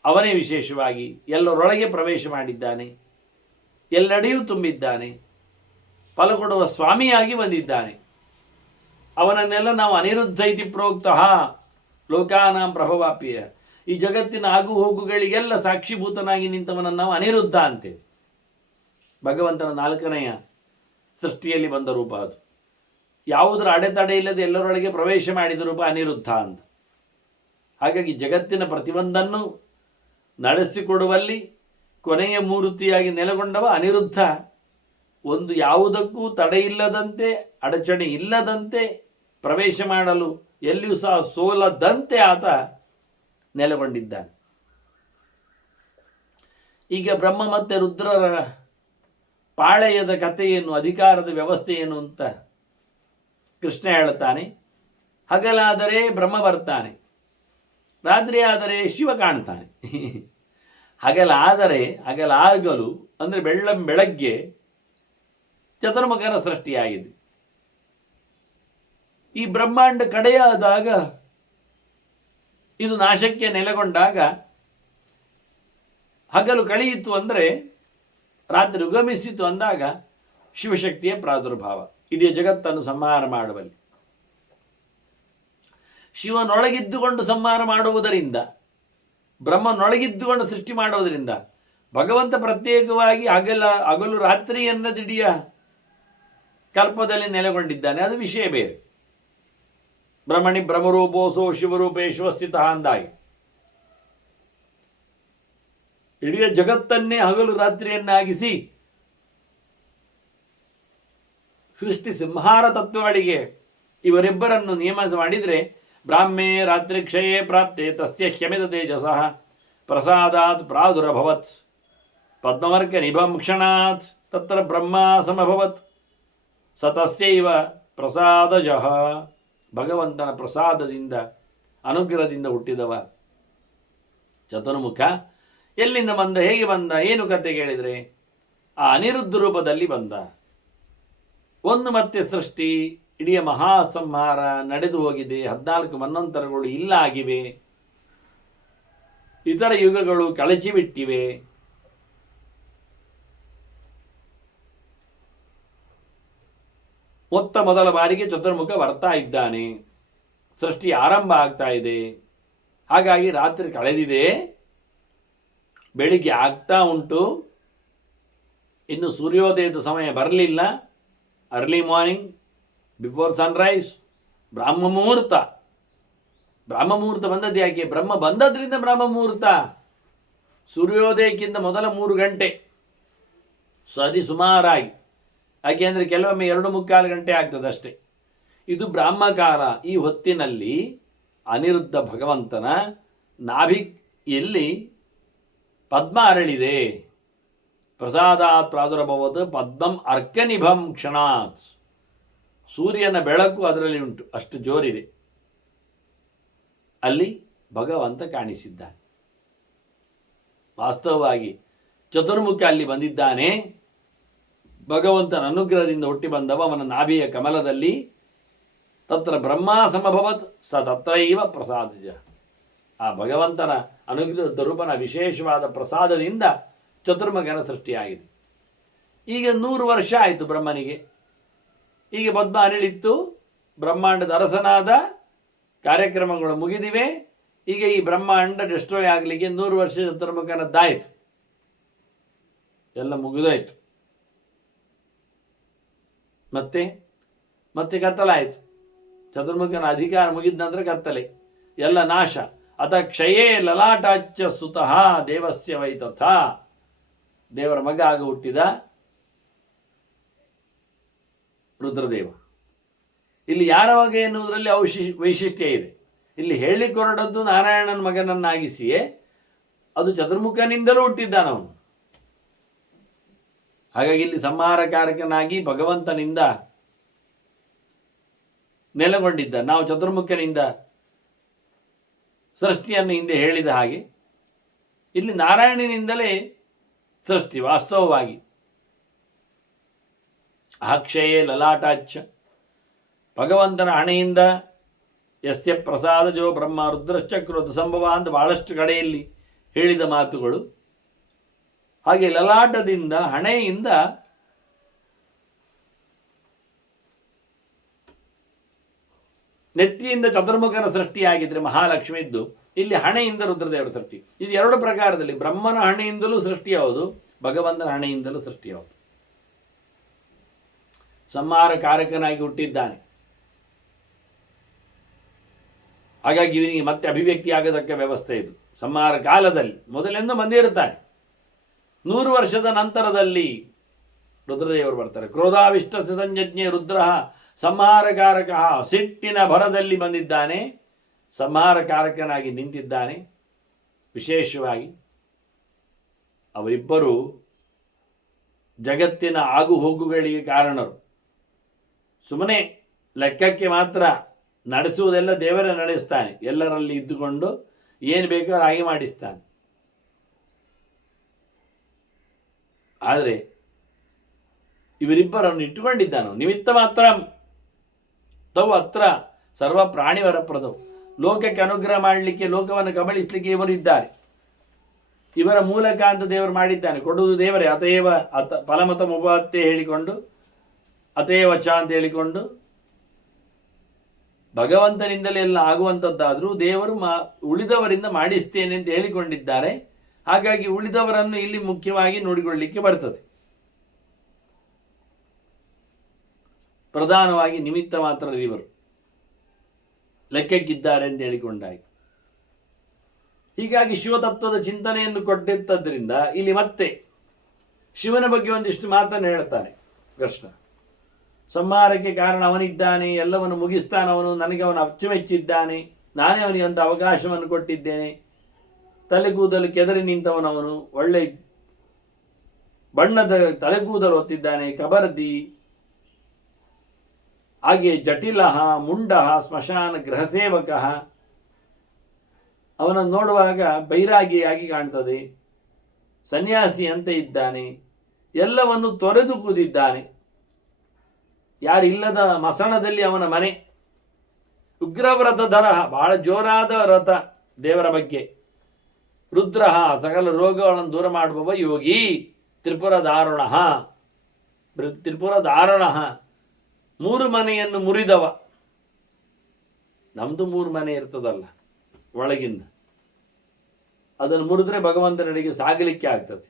ಅವನೇ ವಿಶೇಷವಾಗಿ ಎಲ್ಲರೊಳಗೆ ಪ್ರವೇಶ ಮಾಡಿದ್ದಾನೆ, ಎಲ್ಲೆಡೆಯೂ ತುಂಬಿದ್ದಾನೆ, ಫಲ ಕೊಡುವ ಸ್ವಾಮಿಯಾಗಿ ಬಂದಿದ್ದಾನೆ. ಅವನನ್ನೆಲ್ಲ ನಾವು ಅನಿರುದ್ಧ ಇತಿ ಪ್ರೋಕ್ತಃ ಲೋಕಾನಾಂ ಪ್ರಭವಾಪ್ಯ. ಈ ಜಗತ್ತಿನ ಆಗು ಹೋಗುಗಳಿಗೆಲ್ಲ ಸಾಕ್ಷಿಭೂತನಾಗಿ ನಿಂತವನನ್ನು ನಾವು ಅನಿರುದ್ಧ ಅಂತೇವೆ. ಭಗವಂತನ 4ನೆಯ ಸೃಷ್ಟಿಯಲ್ಲಿ ಬಂದ ರೂಪ ಅದು. ಯಾವುದರ ಅಡೆತಡೆ ಇಲ್ಲದೆ ಎಲ್ಲರೊಳಗೆ ಪ್ರವೇಶ ಮಾಡಿದ ರೂಪ ಅನಿರುದ್ಧ ಅಂತ. ಹಾಗಾಗಿ ಜಗತ್ತಿನ ಪ್ರತಿಯೊಂದನ್ನು ನಡೆಸಿಕೊಡುವಲ್ಲಿ ಕೊನೆಯ ಮೂರ್ತಿಯಾಗಿ ನೆಲೆಗೊಂಡವ ಅನಿರುದ್ಧ. ಒಂದು ಯಾವುದಕ್ಕೂ ತಡೆಯಿಲ್ಲದಂತೆ, ಅಡಚಣೆ ಇಲ್ಲದಂತೆ ಪ್ರವೇಶ ಮಾಡಲು ಎಲ್ಲಿಯೂ ಸಹ ಸೋಲದಂತೆ ಆತ ನೆಲೆಗೊಂಡಿದ್ದಾನೆ. ಈಗ ಬ್ರಹ್ಮ ಮತ್ತು ರುದ್ರರ ಪಾಳೆಯದ ಕಥೆಯನ್ನು, ಅಧಿಕಾರದ ವ್ಯವಸ್ಥೆ ಏನು ಅಂತ ಕೃಷ್ಣ ಹೇಳುತ್ತಾನೆ. ಹಗಲಾದರೆ ಬ್ರಹ್ಮ ಬರ್ತಾನೆ, ರಾತ್ರಿ ಆದರೆ ಶಿವ ಕಾಣ್ತಾನೆ. ಹಗಲಾಗಲು ಅಂದರೆ ಬೆಳಗ್ಗೆ ಚತುರ್ಮುಖನ ಸೃಷ್ಟಿಯಾಗಿದೆ. ಈ ಬ್ರಹ್ಮಾಂಡ ಕಡೆಯಾದಾಗ, ಇದು ನಾಶಕ್ಕೆ ನೆಲೆಗೊಂಡಾಗ, ಹಗಲು ಕಳೆಯಿತು ಅಂದರೆ ರಾತ್ರಿ ಉಗಮಿಸಿತು ಅಂದಾಗ ಶಿವಶಕ್ತಿಯ ಪ್ರಾದುರ್ಭಾವ ಇಡೀ ಜಗತ್ತನ್ನು ಸಂಹಾರ ಮಾಡುವಲ್ಲಿ. ಶಿವನೊಳಗಿದ್ದುಕೊಂಡು ಸಂಹಾರ ಮಾಡುವುದರಿಂದ, ಬ್ರಹ್ಮನೊಳಗಿದ್ದುಕೊಂಡು ಸೃಷ್ಟಿ ಮಾಡುವುದರಿಂದ ಭಗವಂತ ಪ್ರತ್ಯೇಕವಾಗಿ ಹಗಲು ರಾತ್ರಿ ಎನ್ನದಿಡಿಯ ಕಲ್ಪದಲ್ಲಿ ನೆಲೆಗೊಂಡಿದ್ದಾನೆ. ಅದು ವಿಷಯ ಬೇರೆ. ಬ್ರಹ್ಮಣಿ ಬ್ರಹ್ಮರೂಪೋಸೋ ಶಿವರೂಪೇಶ್ವ ಸ್ಥಿತ ಅಂದಾಗಿ ಇಡೀ ಜಗತ್ತನ್ನೇ ಹಗಲು ರಾತ್ರಿಯನ್ನಾಗಿಸಿ ಸೃಷ್ಟಿ ಸಂಹಾರ ತತ್ವಗಳಿಗೆ ಇವರಿಬ್ಬರನ್ನು ನಿಯಮ ಮಾಡಿದರೆ, ಬ್ರಾಹ್ಮೇ ರಾತ್ರಿ ಕ್ಷಯೇ ಪ್ರಾಪ್ತೆ ತಸ್ಯ ಹ್ಯಮಿತ ತೇಜಸಃ ಪ್ರಸಾದಾತ್ ಪ್ರಾದುರಭವತ್ ಪದ್ಮವರ್ಗ ನಿಭಂ ಕ್ಷಣಾತ್ ತತ್ರ ಬ್ರಹ್ಮ ಸಮಭವತ್ ಸತಸ್ಯೈವ ಪ್ರಸಾದಜಃ. ಭಗವಂತನ ಪ್ರಸಾದದಿಂದ, ಅನುಗ್ರಹದಿಂದ ಹುಟ್ಟಿದವ ಚತುರ್ಮುಖ. ಎಲ್ಲಿಂದ ಬಂದ, ಹೇಗೆ ಬಂದ, ಏನು ಕತೆ ಕೇಳಿದರೆ ಆ ಅನಿರುದ್ಧ ರೂಪದಲ್ಲಿ ಬಂದ. ಒಂದು ಮತ್ತೆ ಸೃಷ್ಟಿ, ಇಡೀ ಮಹಾಸಂಹಾರ ನಡೆದು ಹೋಗಿದೆ. 14 ಮನ್ವಂತರಗಳು ಇಲ್ಲ ಆಗಿವೆ. ಇತರ ಯುಗಗಳು ಕಳಚಿಬಿಟ್ಟಿವೆ. ಮೊದಲ ಬಾರಿಗೆ ಚತುರ್ಮುಖ ಬರ್ತಾ ಇದ್ದಾನೆ. ಸೃಷ್ಟಿ ಆರಂಭ ಆಗ್ತಾ ಇದೆ. ಹಾಗಾಗಿ ರಾತ್ರಿ ಕಳೆದಿದೆ, ಬೆಳಿಗ್ಗೆ ಆಗ್ತಾ ಉಂಟು. ಇನ್ನು ಸೂರ್ಯೋದಯದ ಸಮಯ ಬರಲಿಲ್ಲ. ಅರ್ಲಿ ಮಾರ್ನಿಂಗ್ ಬಿಫೋರ್ ಸನ್ರೈಸ್, ಬ್ರಾಹ್ಮ ಮುಹೂರ್ತ. ಬ್ರಾಹ್ಮ ಮುಹೂರ್ತ ಬಂದದ್ದು ಯಾಕೆ? ಬ್ರಹ್ಮ ಬಂದದ್ರಿಂದ ಬ್ರಾಹ್ಮ ಮುಹೂರ್ತ. ಸೂರ್ಯೋದಯಕ್ಕಿಂತ ಮೊದಲ 3 ಗಂಟೆ ಸದಿ ಸುಮಾರಾಗಿ. ಯಾಕೆ ಅಂದರೆ ಕೆಲವೊಮ್ಮೆ 2-3 ಗಂಟೆ ಆಗ್ತದೆ ಅಷ್ಟೇ. ಇದು ಬ್ರಾಹ್ಮಕಾಲ. ಈ ಹೊತ್ತಿನಲ್ಲಿ ಅನಿರುದ್ಧ ಭಗವಂತನ ನಾಭಿಯಲ್ಲಿ ಪದ್ಮ ಅರಳಿದೆ. ಪ್ರಸಾದಾತ್ ಪ್ರಾದುರಭವತ್ ಪದ್ಮಂ ಅರ್ಕನಿಭಂ ಕ್ಷಣಾತ್. ಸೂರ್ಯನ ಬೆಳಕು ಅದರಲ್ಲಿ ಉಂಟು, ಅಷ್ಟು ಜೋರಿದೆ. ಅಲ್ಲಿ ಭಗವಂತ ಕಾಣಿಸಿದ್ದಾನೆ. ವಾಸ್ತವವಾಗಿ ಚತುರ್ಮುಖ ಅಲ್ಲಿ ಬಂದಿದ್ದಾನೆ. ಭಗವಂತನ ಅನುಗ್ರಹದಿಂದ ಹುಟ್ಟಿ ಬಂದವ. ಅವನ ನಾಭಿಯ ಕಮಲದಲ್ಲಿ ತತ್ರ ಬ್ರಹ್ಮ ಸಮಭವತ್ ಸ ತತ್ರೈವ ಪ್ರಸಾದಜ. ಆ ಭಗವಂತನ ಅನುಗ್ರಹ ಸ್ವರೂಪನ ವಿಶೇಷವಾದ ಪ್ರಸಾದದಿಂದ ಚತುರ್ಮುಖನ ಸೃಷ್ಟಿಯಾಗಿದೆ. ಈಗ 100 ವರ್ಷ ಆಯಿತು ಬ್ರಹ್ಮನಿಗೆ. ಈಗ ಪದ್ಮ ಅನಿಳಿತ್ತು, ಬ್ರಹ್ಮಾಂಡದ ಅರಸನಾದ, ಕಾರ್ಯಕ್ರಮಗಳು ಮುಗಿದಿವೆ. ಈಗ ಈ ಬ್ರಹ್ಮಾಂಡ ಡಿಸ್ಟ್ರಾಯ್ ಆಗಲಿಕ್ಕೆ 100 ವರ್ಷ ಚತುರ್ಮುಖನದ್ದಾಯಿತು, ಎಲ್ಲ ಮುಗಿದೋಯ್ತು. ಮತ್ತೆ ಕತ್ತಲಾಯಿತು. ಚತುರ್ಮುಖನ ಅಧಿಕಾರ ಮುಗಿದ ನಂತರ ಕತ್ತಲೆ, ಎಲ್ಲ ನಾಶ. ಅತ ಕ್ಷಯೇ ಲಲಾಟಾಚ್ಯ ಸುತಃ ದೇವಸ್ಯ ವೈತಥ. ದೇವರ ಮಗ ಆಗ ಹುಟ್ಟಿದ ರುದ್ರದೇವ. ಇಲ್ಲಿ ಯಾರ ಮಗ ಎನ್ನುವುದರಲ್ಲಿ ವೈಶಿಷ್ಟ್ಯ ಇದೆ. ಇಲ್ಲಿ ಹೇಳಿಕೊರಡದ್ದು ನಾರಾಯಣನ ಮಗನನ್ನಾಗಿಸಿಯೇ ಅದು ಚತುರ್ಮುಖನಿಂದಲೂ ಹುಟ್ಟಿದ್ದಾನವನು. ಹಾಗಾಗಿ ಇಲ್ಲಿ ಸಂಹಾರಕಾರಕನಾಗಿ ಭಗವಂತನಿಂದ ನೆಲೆಗೊಂಡಿದ್ದ. ನಾವು ಚತುರ್ಮುಖನಿಂದ ಸೃಷ್ಟಿಯನ್ನು ಹಿಂದೆ ಹೇಳಿದ ಹಾಗೆ ಇಲ್ಲಿ ನಾರಾಯಣನಿಂದಲೇ ಸೃಷ್ಟಿ ವಾಸ್ತವವಾಗಿ. ಅಕ್ಷಯೇ ಲಲಾಟಾಚ್ಯ, ಭಗವಂತನ ಹಣೆಯಿಂದ ಯಸ್ಯ ಪ್ರಸಾದಜೋ ಬ್ರಹ್ಮ ರುದ್ರಶ್ಚಕ್ರೋತ ಸಂಭವ ಅಂತ ಬಹಳಷ್ಟು ಕಡೆಯಲ್ಲಿ ಹೇಳಿದ ಮಾತುಗಳು. ಹಾಗೆ ಲಲಾಟದಿಂದ, ಹಣೆಯಿಂದ ನೆತ್ತಿಯಿಂದ ಚತುರ್ಮುಖನ ಸೃಷ್ಟಿಯಾಗಿದ್ರೆ ಮಹಾಲಕ್ಷ್ಮಿದ್ದು, ಇಲ್ಲಿ ಹಣೆಯಿಂದ ರುದ್ರದೇವರ ಸೃಷ್ಟಿ. ಇದು 2 ಪ್ರಕಾರದಲ್ಲಿ, ಬ್ರಹ್ಮನ ಹಣೆಯಿಂದಲೂ ಸೃಷ್ಟಿ ಯಾವುದು, ಭಗವಂತನ ಹಣೆಯಿಂದಲೂ ಸೃಷ್ಟಿ ಯಾವುದು. ಸಂಹಾರ ಕಾರಕನಾಗಿ ಹುಟ್ಟಿದ್ದಾನೆ. ಹಾಗಾಗಿ ಇವನಿಗೆ ಮತ್ತೆ ಅಭಿವ್ಯಕ್ತಿ ಆಗತಕ್ಕ ವ್ಯವಸ್ಥೆ ಇದು. ಸಂಹಾರ ಕಾಲದಲ್ಲಿ ಮೊದಲೆಂದು ಬಂದಿರುತ್ತಾನೆ. 100 ವರ್ಷದ ನಂತರದಲ್ಲಿ ರುದ್ರದೇವರು ಬರ್ತಾರೆ. ಕ್ರೋಧಾವಿಷ್ಟ ಸಂಜಜ್ಞೆ ರುದ್ರ ಸಂಹಾರಕಾರಕ. ಸಿಟ್ಟಿನ ಭರದಲ್ಲಿ ಬಂದಿದ್ದಾನೆ, ಸಂಹಾರಕಾರಕನಾಗಿ ನಿಂತಿದ್ದಾನೆ. ವಿಶೇಷವಾಗಿ ಅವರಿಬ್ಬರು ಜಗತ್ತಿನ ಆಗು ಹೋಗುಗಳಿಗೆ ಕಾರಣರು. ಸುಮ್ಮನೆ ಲೆಕ್ಕಕ್ಕೆ ಮಾತ್ರ ನಡೆಸುವುದೆಲ್ಲ ದೇವರೇ ನಡೆಸ್ತಾನೆ. ಎಲ್ಲರಲ್ಲಿ ಇದ್ದುಕೊಂಡು ಏನು ಬೇಕೋ ಹಾಗೆ ಮಾಡಿಸ್ತಾನೆ. ಆದರೆ ಇವರಿಬ್ಬರನ್ನು ಇಟ್ಟುಕೊಂಡಿದ್ದಾನು. ನಿಮಿತ್ತ ಮಾತ್ರ ತವು ಅತ್ರ ಸರ್ವ ಪ್ರಾಣಿವರ ಪ್ರದವು. ಲೋಕಕ್ಕೆ ಅನುಗ್ರಹ ಮಾಡಲಿಕ್ಕೆ, ಲೋಕವನ್ನು ಕಬಳಿಸಲಿಕ್ಕೆ ಇವರು ಇದ್ದಾರೆ. ಇವರ ಮೂಲಕ ಅಂತ ದೇವರು ಮಾಡಿದ್ದಾನೆ. ಕೊಡುವುದು ದೇವರೇ. ಅತೇವ ಫಲಮತ ಮುಪತ್ತೆ ಹೇಳಿಕೊಂಡು, ಅತೇವ ಚ ಅಂತ ಹೇಳಿಕೊಂಡು, ಭಗವಂತನಿಂದಲೇ ಎಲ್ಲ ಆಗುವಂಥದ್ದಾದರೂ ದೇವರು ಉಳಿದವರಿಂದ ಮಾಡಿಸ್ತೇನೆ ಅಂತ ಹೇಳಿಕೊಂಡಿದ್ದಾರೆ. ಹಾಗಾಗಿ ಉಳಿದವರನ್ನು ಇಲ್ಲಿ ಮುಖ್ಯವಾಗಿ ನೋಡಿಕೊಳ್ಳಲಿಕ್ಕೆ ಬರ್ತದೆ. ಪ್ರಧಾನವಾಗಿ ನಿಮಿತ್ತ ಮಾತ್ರ ಇವರು ಲೆಕ್ಕಕ್ಕಿದ್ದಾರೆ ಅಂತ ಹೇಳಿಕೊಂಡಾಗಿ. ಹೀಗಾಗಿ ಶಿವತತ್ವದ ಚಿಂತನೆಯನ್ನು ಕೊಟ್ಟಿದ್ದರಿಂದ ಇಲ್ಲಿ ಮತ್ತೆ ಶಿವನ ಬಗ್ಗೆ ಒಂದಿಷ್ಟು ಮಾತನ್ನು ಹೇಳ್ತಾನೆ ಕೃಷ್ಣ. ಸಂಹಾರಕ್ಕೆ ಕಾರಣ ಅವನಿದ್ದಾನೆ, ಎಲ್ಲವನ್ನು ಮುಗಿಸ್ತಾನವನು, ನನಗೆ ಅವನು ಅಚ್ಚುಮೆಚ್ಚಿದ್ದಾನೆ, ನಾನೇ ಅವನಿಗೆ ಒಂದು ಅವಕಾಶವನ್ನು ಕೊಟ್ಟಿದ್ದೇನೆ. ತಲೆಗೂದಲು ಕೆದರಿ ನಿಂತವನವನು, ಒಳ್ಳೆ ಬಣ್ಣದ ತಲೆಗೂದಲು ಹೊತ್ತಿದ್ದಾನೆ, ಕಬರ್ದಿ, ಹಾಗೆ ಜಟಿಲ ಮುಂಡ ಸ್ಮಶಾನ ಗೃಹ ಸೇವಕ. ಅವನನ್ನು ನೋಡುವಾಗ ಬೈರಾಗಿಯಾಗಿ ಕಾಣ್ತದೆ, ಸನ್ಯಾಸಿ ಅಂತ ಇದ್ದಾನೆ, ಎಲ್ಲವನ್ನು ತೊರೆದು ಕೂದಿದ್ದಾನೆ. ಯಾರಿಲ್ಲದ ಮಸಣದಲ್ಲಿ ಅವನ ಮನೆ. ಉಗ್ರವ್ರತ ಧರ, ಬಹಳ ಜೋರಾದ ವ್ರತ ದೇವರ ಬಗ್ಗೆ. ರುದ್ರ ಸಕಲ ರೋಗಗಳನ್ನು ದೂರ ಮಾಡುವವ ಯೋಗಿ. ತ್ರಿಪುರ ದಾರುಣ, ತ್ರಿಪುರ ದಾರುಣ, 3 ಮನೆಯನ್ನು ಮುರಿದವ. ನಮ್ದು 3 ಮನೆ ಇರ್ತದಲ್ಲ ಒಳಗಿಂದ, ಅದನ್ನು ಮುರಿದ್ರೆ ಭಗವಂತನಿಗೆ ಸಾಗಲಿಕ್ಕೆ ಆಗ್ತದೆ.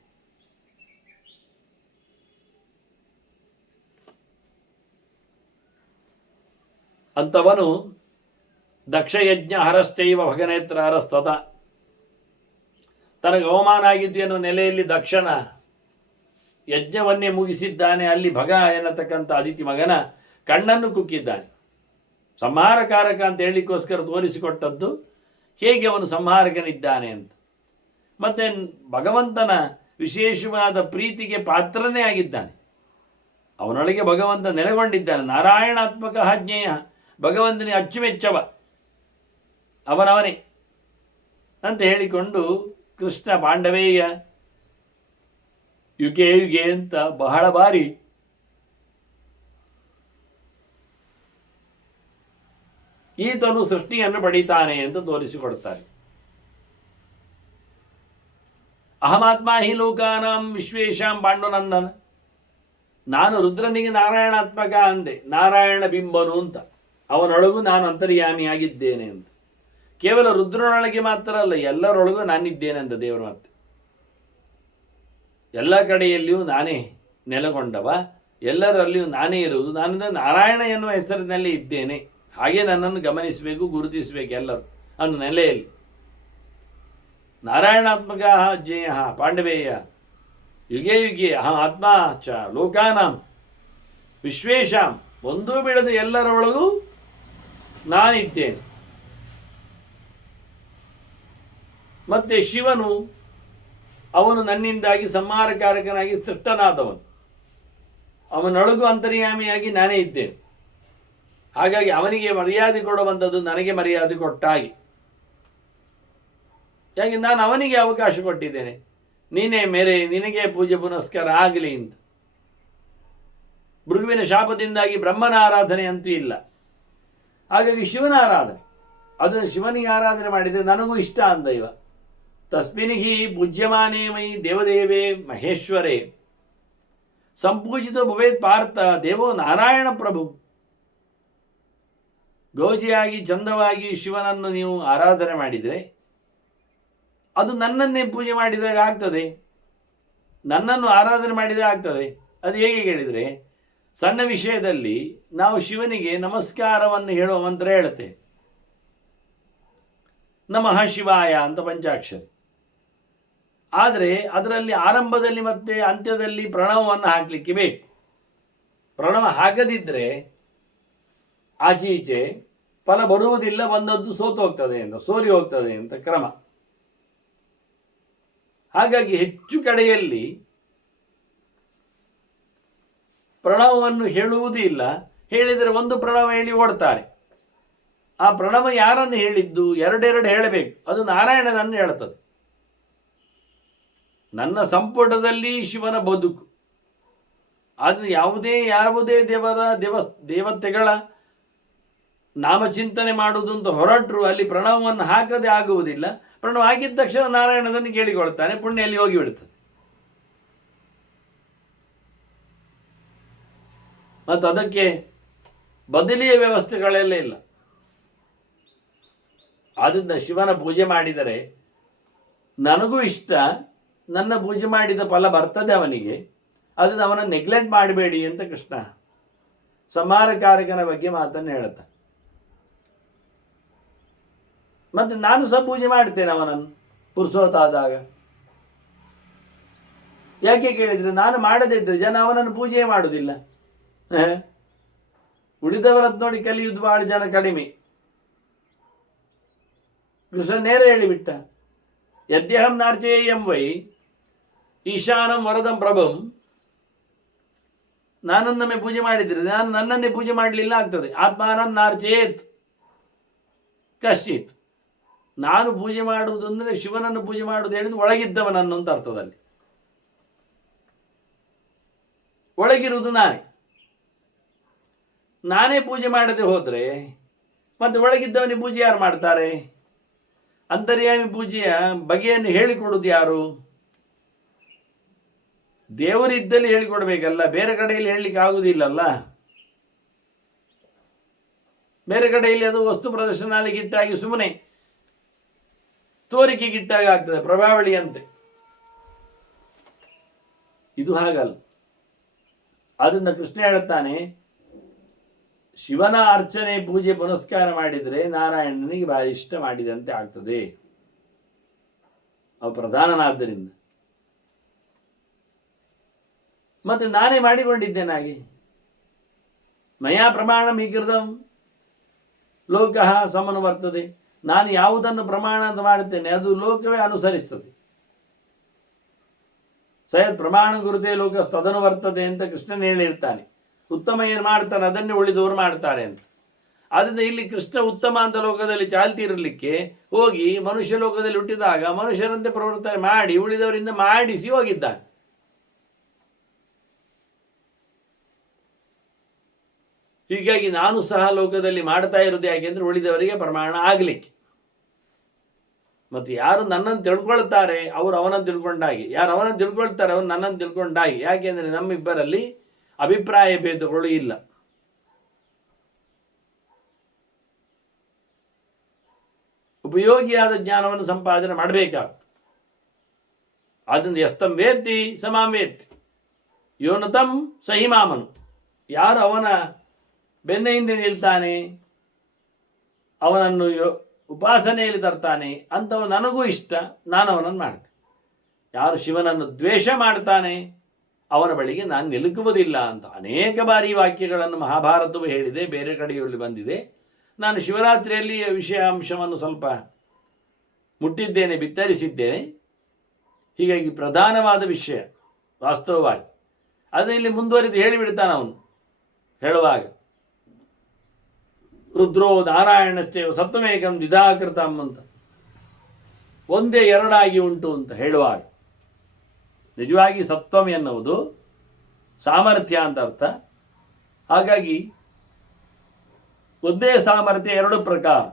ಅಂತವನು ದಕ್ಷಯಜ್ಞ ಹರಶ್ಚೈವ ಭಗನೇತ್ರ ಹರಸ್ತತ. ತನಗೆ ಅವಮಾನ ಆಗಿತ್ತು ಎನ್ನುವ ನೆಲೆಯಲ್ಲಿ ದಕ್ಷನ ಯಜ್ಞವನ್ನೇ ಮುಗಿಸಿದ್ದಾನೆ. ಅಲ್ಲಿ ಭಗ ಎನ್ನತಕ್ಕಂಥ ಅದಿತಿ ಮಗನ ಕಣ್ಣನ್ನು ಕುಕ್ಕಿದ್ದಾನೆ. ಸಂಹಾರಕಾರಕ ಅಂತ ಹೇಳಿಕೋಸ್ಕರ ತೋರಿಸಿಕೊಟ್ಟದ್ದು ಹೇಗೆ ಅವನು ಸಂಹಾರಕನಿದ್ದಾನೆ ಅಂತ. ಮತ್ತೆ ಭಗವಂತನ ವಿಶೇಷವಾದ ಪ್ರೀತಿಗೆ ಪಾತ್ರನೇ ಆಗಿದ್ದಾನೆ. ಅವನೊಳಗೆ ಭಗವಂತ ನೆಲೆಗೊಂಡಿದ್ದಾನೆ. ನಾರಾಯಣಾತ್ಮಕ ಜ್ಞೇಯ, ಭಗವಂತನಿಗೆ ಅಚ್ಚುಮೆಚ್ಚವ ಅವನವನೇ ಅಂತ ಹೇಳಿಕೊಂಡು ಕೃಷ್ಣ ಪಾಂಡವೇಯ ಯುಗೆ ಯುಗೆ ಅಂತ ಬಹಳ ಬಾರಿ ಈತನು ಸೃಷ್ಟಿಯನ್ನು ಪಡೀತಾನೆ ಅಂತ ತೋರಿಸಿಕೊಡ್ತಾರೆ. ಅಹಮಾತ್ಮ ಹಿ ಲೋಕಾನಾಂ ವಿಶ್ವೇಶಾಂ ಪಾಂಡುನಂದನ. ನಾನು ರುದ್ರನಿಗೆ ನಾರಾಯಣಾತ್ಮಕ ಅಂದೆ, ನಾರಾಯಣ ಬಿಂಬನು ಅಂತ. ಅವನೊಳಗೂ ನಾನು ಅಂತರ್ಯಾಮಿಯಾಗಿದ್ದೇನೆ ಅಂತ. ಕೇವಲ ರುದ್ರನೊಳಗೆ ಮಾತ್ರ ಅಲ್ಲ, ಎಲ್ಲರೊಳಗೂ ನಾನಿದ್ದೇನೆ ಅಂತ ದೇವರ ಮಾತು. ಎಲ್ಲ ಕಡೆಯಲ್ಲಿಯೂ ನಾನೇ ನೆಲೆಗೊಂಡವ, ಎಲ್ಲರಲ್ಲಿಯೂ ನಾನೇ ಇರುವುದು. ನಾನು ನಾರಾಯಣ ಎನ್ನುವ ಹೆಸರಿನಲ್ಲಿ ಇದ್ದೇನೆ. ಹಾಗೆ ನನ್ನನ್ನು ಗಮನಿಸಬೇಕು, ಗುರುತಿಸಬೇಕು ಎಲ್ಲರೂ ಅನ್ನೋ ನೆಲೆಯಲ್ಲಿ. ನಾರಾಯಣಾತ್ಮಕ ಅಜ್ಞೇಯ ಪಾಂಡವೇಯ ಯುಗೆ ಯುಗೆ ಅಹಂ ಆತ್ಮ ಚ ಲೋಕಾನಾಂ ವಿಶ್ವೇಶಾಂ. ಒಂದೂ ಬಿಡದೆ ಎಲ್ಲರೊಳಗೂ ನಾನಿದ್ದೇನೆ. ಮತ್ತೆ ಶಿವನು ಅವನು ನನ್ನಿಂದಾಗಿ ಸಂಹಾರಕಾರಕನಾಗಿ ಸೃಷ್ಟನಾದವನು. ಅವನೊಳಗೂ ಅಂತರ್ಯಾಮಿಯಾಗಿ ನಾನೇ ಇದ್ದೇನೆ. ಹಾಗಾಗಿ ಅವನಿಗೆ ಮರ್ಯಾದೆ ಕೊಡುವಂಥದ್ದು ನನಗೆ ಮರ್ಯಾದೆ ಕೊಟ್ಟಾಗಿ. ಯಾಕೆ ನಾನು ಅವನಿಗೆ ಅವಕಾಶ ಕೊಟ್ಟಿದ್ದೇನೆ. ನೀನೇ ಮೇರೆ, ನಿನಗೆ ಪೂಜೆ ಪುನಸ್ಕಾರ ಆಗಲಿ ಅಂತ. ಭೃಗುವಿನ ಶಾಪದಿಂದಾಗಿ ಬ್ರಹ್ಮನ ಆರಾಧನೆ ಅಂತೂ ಇಲ್ಲ. ಹಾಗಾಗಿ ಶಿವನ ಆರಾಧನೆ, ಅದನ್ನು ಶಿವನಿಗೆ ಆರಾಧನೆ ಮಾಡಿದರೆ ನನಗೂ ಇಷ್ಟ ಅಂದ ಇವ. ತಸ್ಮಿನ್ಹಿ ಪೂಜ್ಯಮಾನೇ ಮಯಿ ದೇವದೇವೇ ಮಹೇಶ್ವರೇ ಸಂಪೂಜಿತ ಭವೇತ್ ಪಾರ್ಥ ದೇವೋ ನಾರಾಯಣ ಪ್ರಭು. ಗೋಜಿಯಾಗಿ ಚಂದವಾಗಿ ಶಿವನನ್ನು ನೀವು ಆರಾಧನೆ ಮಾಡಿದರೆ ಅದು ನನ್ನನ್ನೇ ಪೂಜೆ ಮಾಡಿದಾಗ ಆಗ್ತದೆ, ನನ್ನನ್ನು ಆರಾಧನೆ ಮಾಡಿದರೆ ಆಗ್ತದೆ. ಅದು ಹೇಗೆ ಕೇಳಿದರೆ, ಸಣ್ಣ ವಿಷಯದಲ್ಲಿ ನಾವು ಶಿವನಿಗೆ ನಮಸ್ಕಾರವನ್ನು ಹೇಳುವ ಮಂತ್ರ ಹೇಳುತ್ತೆ, ನಮಃ ಶಿವಾಯ ಅಂತ ಪಂಚಾಕ್ಷರಿ. ಆದರೆ ಅದರಲ್ಲಿ ಆರಂಭದಲ್ಲಿ ಮತ್ತು ಅಂತ್ಯದಲ್ಲಿ ಪ್ರಣವವನ್ನು ಹಾಕಲಿಕ್ಕೆ ಬೇಕು. ಪ್ರಣವ ಹಾಕದಿದ್ದರೆ ಆಚೆ ಈಚೆ ಫಲ ಬರುವುದಿಲ್ಲ, ಬಂದದ್ದು ಸೋತು ಹೋಗ್ತದೆ ಅಂತ, ಸೋರಿ ಹೋಗ್ತದೆ ಅಂತ ಕ್ರಮ. ಹಾಗಾಗಿ ಹೆಚ್ಚು ಕಡೆಯಲ್ಲಿ ಪ್ರಣವವನ್ನು ಹೇಳುವುದೂ ಇಲ್ಲ. ಹೇಳಿದರೆ ಒಂದು ಪ್ರಣವ ಹೇಳಿ ಓಡ್ತಾರೆ. ಆ ಪ್ರಣವ ಯಾರನ್ನು ಹೇಳಿದ್ದು? ಎರಡೆರಡು ಹೇಳಬೇಕು. ಅದು ನಾರಾಯಣನನ್ನು ಹೇಳುತ್ತದೆ. ನನ್ನ ಸಂಪುಟದಲ್ಲಿ ಶಿವನ ಬದುಕು, ಅದು ಯಾವುದೇ ದೇವತೆಗಳ ನಾಮಚಿಂತನೆ ಮಾಡುವುದು ಅಂತ ಹೊರಟರು ಅಲ್ಲಿ ಪ್ರಣವವನ್ನು ಹಾಕದೆ ಆಗುವುದಿಲ್ಲ. ಪ್ರಣವ ಹಾಕಿದ ತಕ್ಷಣ ನಾರಾಯಣನನ್ನು ಕೇಳಿಕೊಳ್ತಾನೆ, ಪುಣ್ಯ ಅಲ್ಲಿ ಹೋಗಿಬಿಡ್ತದೆ. ಮತ್ತು ಅದಕ್ಕೆ ಬದಲಿಯ ವ್ಯವಸ್ಥೆಗಳೆಲ್ಲ ಇಲ್ಲ. ಆದ್ದರಿಂದ ಶಿವನ ಪೂಜೆ ಮಾಡಿದರೆ ನನಗೂ ಇಷ್ಟ, ನನ್ನ ಪೂಜೆ ಮಾಡಿದ ಫಲ ಬರ್ತದೆ ಅವನಿಗೆ. ಅದನ್ನು ಅವನನ್ನು ನೆಗ್ಲೆಕ್ಟ್ ಮಾಡಬೇಡಿ ಅಂತ ಕೃಷ್ಣ ಸಂಹಾರಕಾರಕನ ಬಗ್ಗೆ ಮಾತನ್ನು ಹೇಳುತ್ತ. ಮತ್ತು ನಾನು ಸಹ ಪೂಜೆ ಮಾಡ್ತೇನೆ ಅವನನ್ನು ಪುರುಷೋತ್ತಾದಾಗ. ಯಾಕೆ ಕೇಳಿದರೆ, ನಾನು ಮಾಡದೇ ಇದ್ದರೆ ಜನ ಅವನನ್ನು ಪೂಜೆ ಮಾಡುವುದಿಲ್ಲ. ಉಳಿದವರದ್ದು ನೋಡಿ ಕಲಿಯುವುದು ಬಹಳ ಜನ ಕಡಿಮೆ. ಕೃಷ್ಣ ನೇರ ಹೇಳಿಬಿಟ್ಟ, ಯದ್ಯಹಂ ನಾರ್ಚೇಯಂ ವೈ ಈಶಾನಂ ವರದಂ ಪ್ರಭಂ. ನಾನನ್ನೊಮ್ಮೆ ಪೂಜೆ ಮಾಡಿದರೆ ನಾನು ನನ್ನನ್ನೇ ಪೂಜೆ ಮಾಡಲಿಲ್ಲ ಆಗ್ತದೆ. ಆತ್ಮಾನಂ ನಾರ್ಚೇತ್ ಕಶ್ಚಿತ್. ನಾನು ಪೂಜೆ ಮಾಡುವುದು ಅಂದರೆ ಶಿವನನ್ನು ಪೂಜೆ ಮಾಡುವುದು ಹೇಳಿದ್ದು ಒಳಗಿದ್ದವನನ್ನು ಅಂತ ಅರ್ಥದಲ್ಲಿ. ಒಳಗಿರುವುದು ನಾನೇ ಪೂಜೆ ಮಾಡದೆ ಹೋದರೆ ಮತ್ತೆ ಒಳಗಿದ್ದವನಿಗೆ ಪೂಜೆ ಯಾರು ಮಾಡ್ತಾರೆ? ಅಂತರ್ಯಾಮಿ ಪೂಜೆಯ ಬಗೆಯನ್ನು ಹೇಳಿಕೊಡುವುದು ಯಾರು? ದೇವರಿದ್ದಲ್ಲಿ ಹೇಳಿಕೊಡ್ಬೇಕಲ್ಲ, ಬೇರೆ ಕಡೆಯಲ್ಲಿ ಹೇಳಲಿಕ್ಕೆ ಆಗುವುದಿಲ್ಲಲ್ಲ. ಬೇರೆ ಕಡೆಯಲ್ಲಿ ಅದು ವಸ್ತು ಪ್ರದರ್ಶನಾಲಿಗಿಟ್ಟಾಗಿ ಸುಮ್ಮನೆ ತೋರಿಕೆಗಿಟ್ಟಾಗ ಆಗ್ತದೆ, ಪ್ರಭಾವಳಿಯಂತೆ. ಇದು ಹಾಗಲ್ಲ. ಅದನ್ನು ಕೃಷ್ಣ ಹೇಳುತ್ತಾನೆ, ಶಿವನ ಅರ್ಚನೆ ಪೂಜೆ ಪುನಸ್ಕಾರ ಮಾಡಿದರೆ ನಾರಾಯಣನಿಗೆ ಭಾರಿ ಇಷ್ಟ ಮಾಡಿದಂತೆ ಆಗ್ತದೆ. ಅವ ಪ್ರಧಾನನಾದ್ದರಿಂದ. ಮತ್ತೆ ನಾನೇ ಮಾಡಿಕೊಂಡಿದ್ದೇನೆ ಹಾಗೆ. ಮಯಾ ಪ್ರಮಾಣ ಮೀಕೃತಂ ಲೋಕಃ ಸಮನು ಬರ್ತದೆ. ನಾನು ಯಾವುದನ್ನು ಪ್ರಮಾಣ ಮಾಡುತ್ತೇನೆ ಅದು ಲೋಕವೇ ಅನುಸರಿಸ್ತದೆ. ಸಯತ್ ಪ್ರಮಾಣ ಗುರುತೆ ಲೋಕ ತದನು ಬರ್ತದೆ ಅಂತ ಕೃಷ್ಣನ್ ಹೇಳಿರ್ತಾನೆ. ಉತ್ತಮ ಏನು ಮಾಡ್ತಾನೆ ಅದನ್ನೇ ಉಳಿದವರು ಮಾಡ್ತಾರೆ ಅಂತ. ಆದ್ದರಿಂದ ಇಲ್ಲಿ ಕೃಷ್ಣ ಉತ್ತಮ ಅಂತ ಲೋಕದಲ್ಲಿ ಚಾಲ್ತಿರಲಿಕ್ಕೆ ಹೋಗಿ ಮನುಷ್ಯ ಲೋಕದಲ್ಲಿ ಹುಟ್ಟಿದಾಗ ಮನುಷ್ಯರಂತೆ ಪ್ರವರ್ತನೆ ಮಾಡಿ ಉಳಿದವರಿಂದ ಮಾಡಿಸಿ ಹೋಗಿದ್ದಾನೆ. ಹೀಗಾಗಿ ನಾನು ಸಹ ಲೋಕದಲ್ಲಿ ಮಾಡ್ತಾ ಇರೋದು ಯಾಕೆಂದ್ರೆ ಉಳಿದವರಿಗೆ ಪ್ರಮಾಣ ಆಗಲಿಕ್ಕೆ. ಮತ್ತು ಯಾರು ನನ್ನನ್ನು ತಿಳ್ಕೊಳ್ತಾರೆ ಅವರು ಅವನನ್ನು ತಿಳ್ಕೊಂಡಾಗಿ, ಯಾರು ಅವನನ್ನು ತಿಳ್ಕೊಳ್ತಾರೆ ಅವನು ನನ್ನನ್ನು ತಿಳ್ಕೊಂಡಾಗಿ. ಯಾಕೆಂದರೆ ನಮ್ಮಿಬ್ಬರಲ್ಲಿ ಅಭಿಪ್ರಾಯ ಭೇದಗಳು ಇಲ್ಲ. ಉಪಯೋಗಿಯಾದ ಜ್ಞಾನವನ್ನು ಸಂಪಾದನೆ ಮಾಡಬೇಕಾಗ್ತದೆ. ಆದ್ದರಿಂದ ಎಸ್ತಂ ವೇತ್ತಿ ಸಮಾಂ ವೇತ್ತಿ ಯೋನತಂ ಸಹಿಮಾಮನು. ಯಾರು ಅವನ ಬೆನ್ನ ಹಿಂದೆ ನಿಲ್ತಾನೆ, ಅವನನ್ನು ಉಪಾಸನೆಯಲ್ಲಿ ತರ್ತಾನೆ ಅಂಥವ ನನಗೂ ಇಷ್ಟ, ನಾನು ಅವನನ್ನು ಮಾಡ್ತೇನೆ. ಯಾರು ಶಿವನನ್ನು ದ್ವೇಷ ಮಾಡ್ತಾನೆ ಅವನ ಬಳಿಗೆ ನಾನು ನಿಲುಕುವುದಿಲ್ಲ ಅಂತ ಅನೇಕ ಬಾರಿ ವಾಕ್ಯಗಳನ್ನು ಮಹಾಭಾರತವು ಹೇಳಿದೆ, ಬೇರೆ ಕಡೆಯಲ್ಲಿ ಬಂದಿದೆ. ನಾನು ಶಿವರಾತ್ರಿಯಲ್ಲಿ ವಿಷಯಾಂಶವನ್ನು ಸ್ವಲ್ಪ ಮುಟ್ಟಿದ್ದೇನೆ, ಬಿತ್ತರಿಸಿದ್ದೇನೆ. ಹೀಗಾಗಿ ಪ್ರಧಾನವಾದ ವಿಷಯ ವಾಸ್ತವವಾಗಿ ಅದನ್ನು ಇಲ್ಲಿ ಮುಂದುವರಿದು ಹೇಳಿಬಿಡ್ತಾನೆ ಅವನು ಹೇಳುವಾಗ. ರುದ್ರೋ ನಾರಾಯಣಶ್ಚ ಸತ್ವಮೇಕಂ ದ್ವಿಧಾಕೃತಂ ಅಂತ, ಒಂದೇ ಎರಡಾಗಿ ಉಂಟು ಅಂತ ಹೇಳುವಾಗ ನಿಜವಾಗಿ ಸತ್ವಂ ಎನ್ನುವುದು ಸಾಮರ್ಥ್ಯ ಅಂತ ಅರ್ಥ. ಹಾಗಾಗಿ ಒಂದೇ ಸಾಮರ್ಥ್ಯ ಎರಡು ಪ್ರಕಾರದಲ್ಲಿದೆ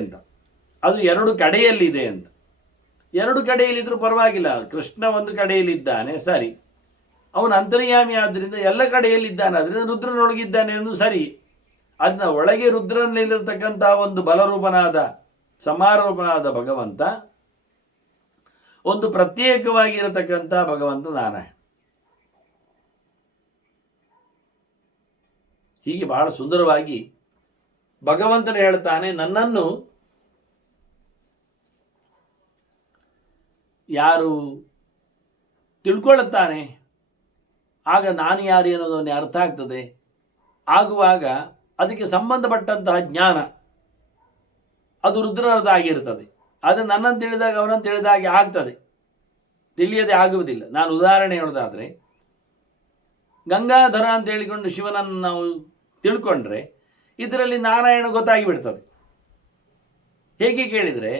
ಅಂತ, ಅದು ಎರಡು ಕಡೆಯಲ್ಲಿದೆ ಅಂತ. ಎರಡು ಕಡೆಯಲ್ಲಿದ್ದರೂ ಪರವಾಗಿಲ್ಲ. ಕೃಷ್ಣ ಒಂದು ಕಡೆಯಲ್ಲಿದ್ದಾನೆ ಸರಿ, ಅವನು ಅಂತರ್ಯಾಮಿ ಆದ್ದರಿಂದ ಎಲ್ಲ ಕಡೆಯಲ್ಲಿದ್ದಾನೆ, ಅದರಿಂದ ರುದ್ರನೊಳಗಿದ್ದಾನೆ ಅನ್ನೋದು ಸರಿ. ಅದನ್ನ ಒಳಗೆ ರುದ್ರನಲ್ಲಿರತಕ್ಕಂಥ ಒಂದು ಬಲರೂಪನಾದ ಸಮಾರೂಪನಾದ ಭಗವಂತ, ಒಂದು ಪ್ರತ್ಯೇಕವಾಗಿರತಕ್ಕಂಥ ಭಗವಂತ ನಾರಾಯಣ. ಹೀಗೆ ಬಹಳ ಸುಂದರವಾಗಿ ಭಗವಂತನ ಹೇಳ್ತಾನೆ, ನನ್ನನ್ನು ಯಾರು ತಿಳ್ಕೊಳ್ಳುತ್ತಾನೆ ಆಗ ನಾನು ಯಾರು ಅನ್ನೋದನ್ನೇ ಅರ್ಥ ಆಗ್ತದೆ. ಆಗುವಾಗ ಅದಕ್ಕೆ ಸಂಬಂಧಪಟ್ಟಂತಹ ಜ್ಞಾನ ಅದು ರುದ್ರನದಾಗಿರ್ತದೆ. ಅದು ನನ್ನನ್ನು ತಿಳಿದಾಗ ಅವನನ್ನು ತಿಳಿದಾಗೆ ಆಗ್ತದೆ, ತಿಳಿಯದೆ ಆಗುವುದಿಲ್ಲ. ನಾನು ಉದಾಹರಣೆ ಹೇಳೋದಾದರೆ, ಗಂಗಾಧರ ಅಂತ ಹೇಳಿಕೊಂಡು ಶಿವನನ್ನು ನಾವು ತಿಳ್ಕೊಂಡ್ರೆ ಇದರಲ್ಲಿ ನಾರಾಯಣ ಗೊತ್ತಾಗಿ ಬಿಡ್ತದೆ. ಹೇಗೆ ಕೇಳಿದರೆ,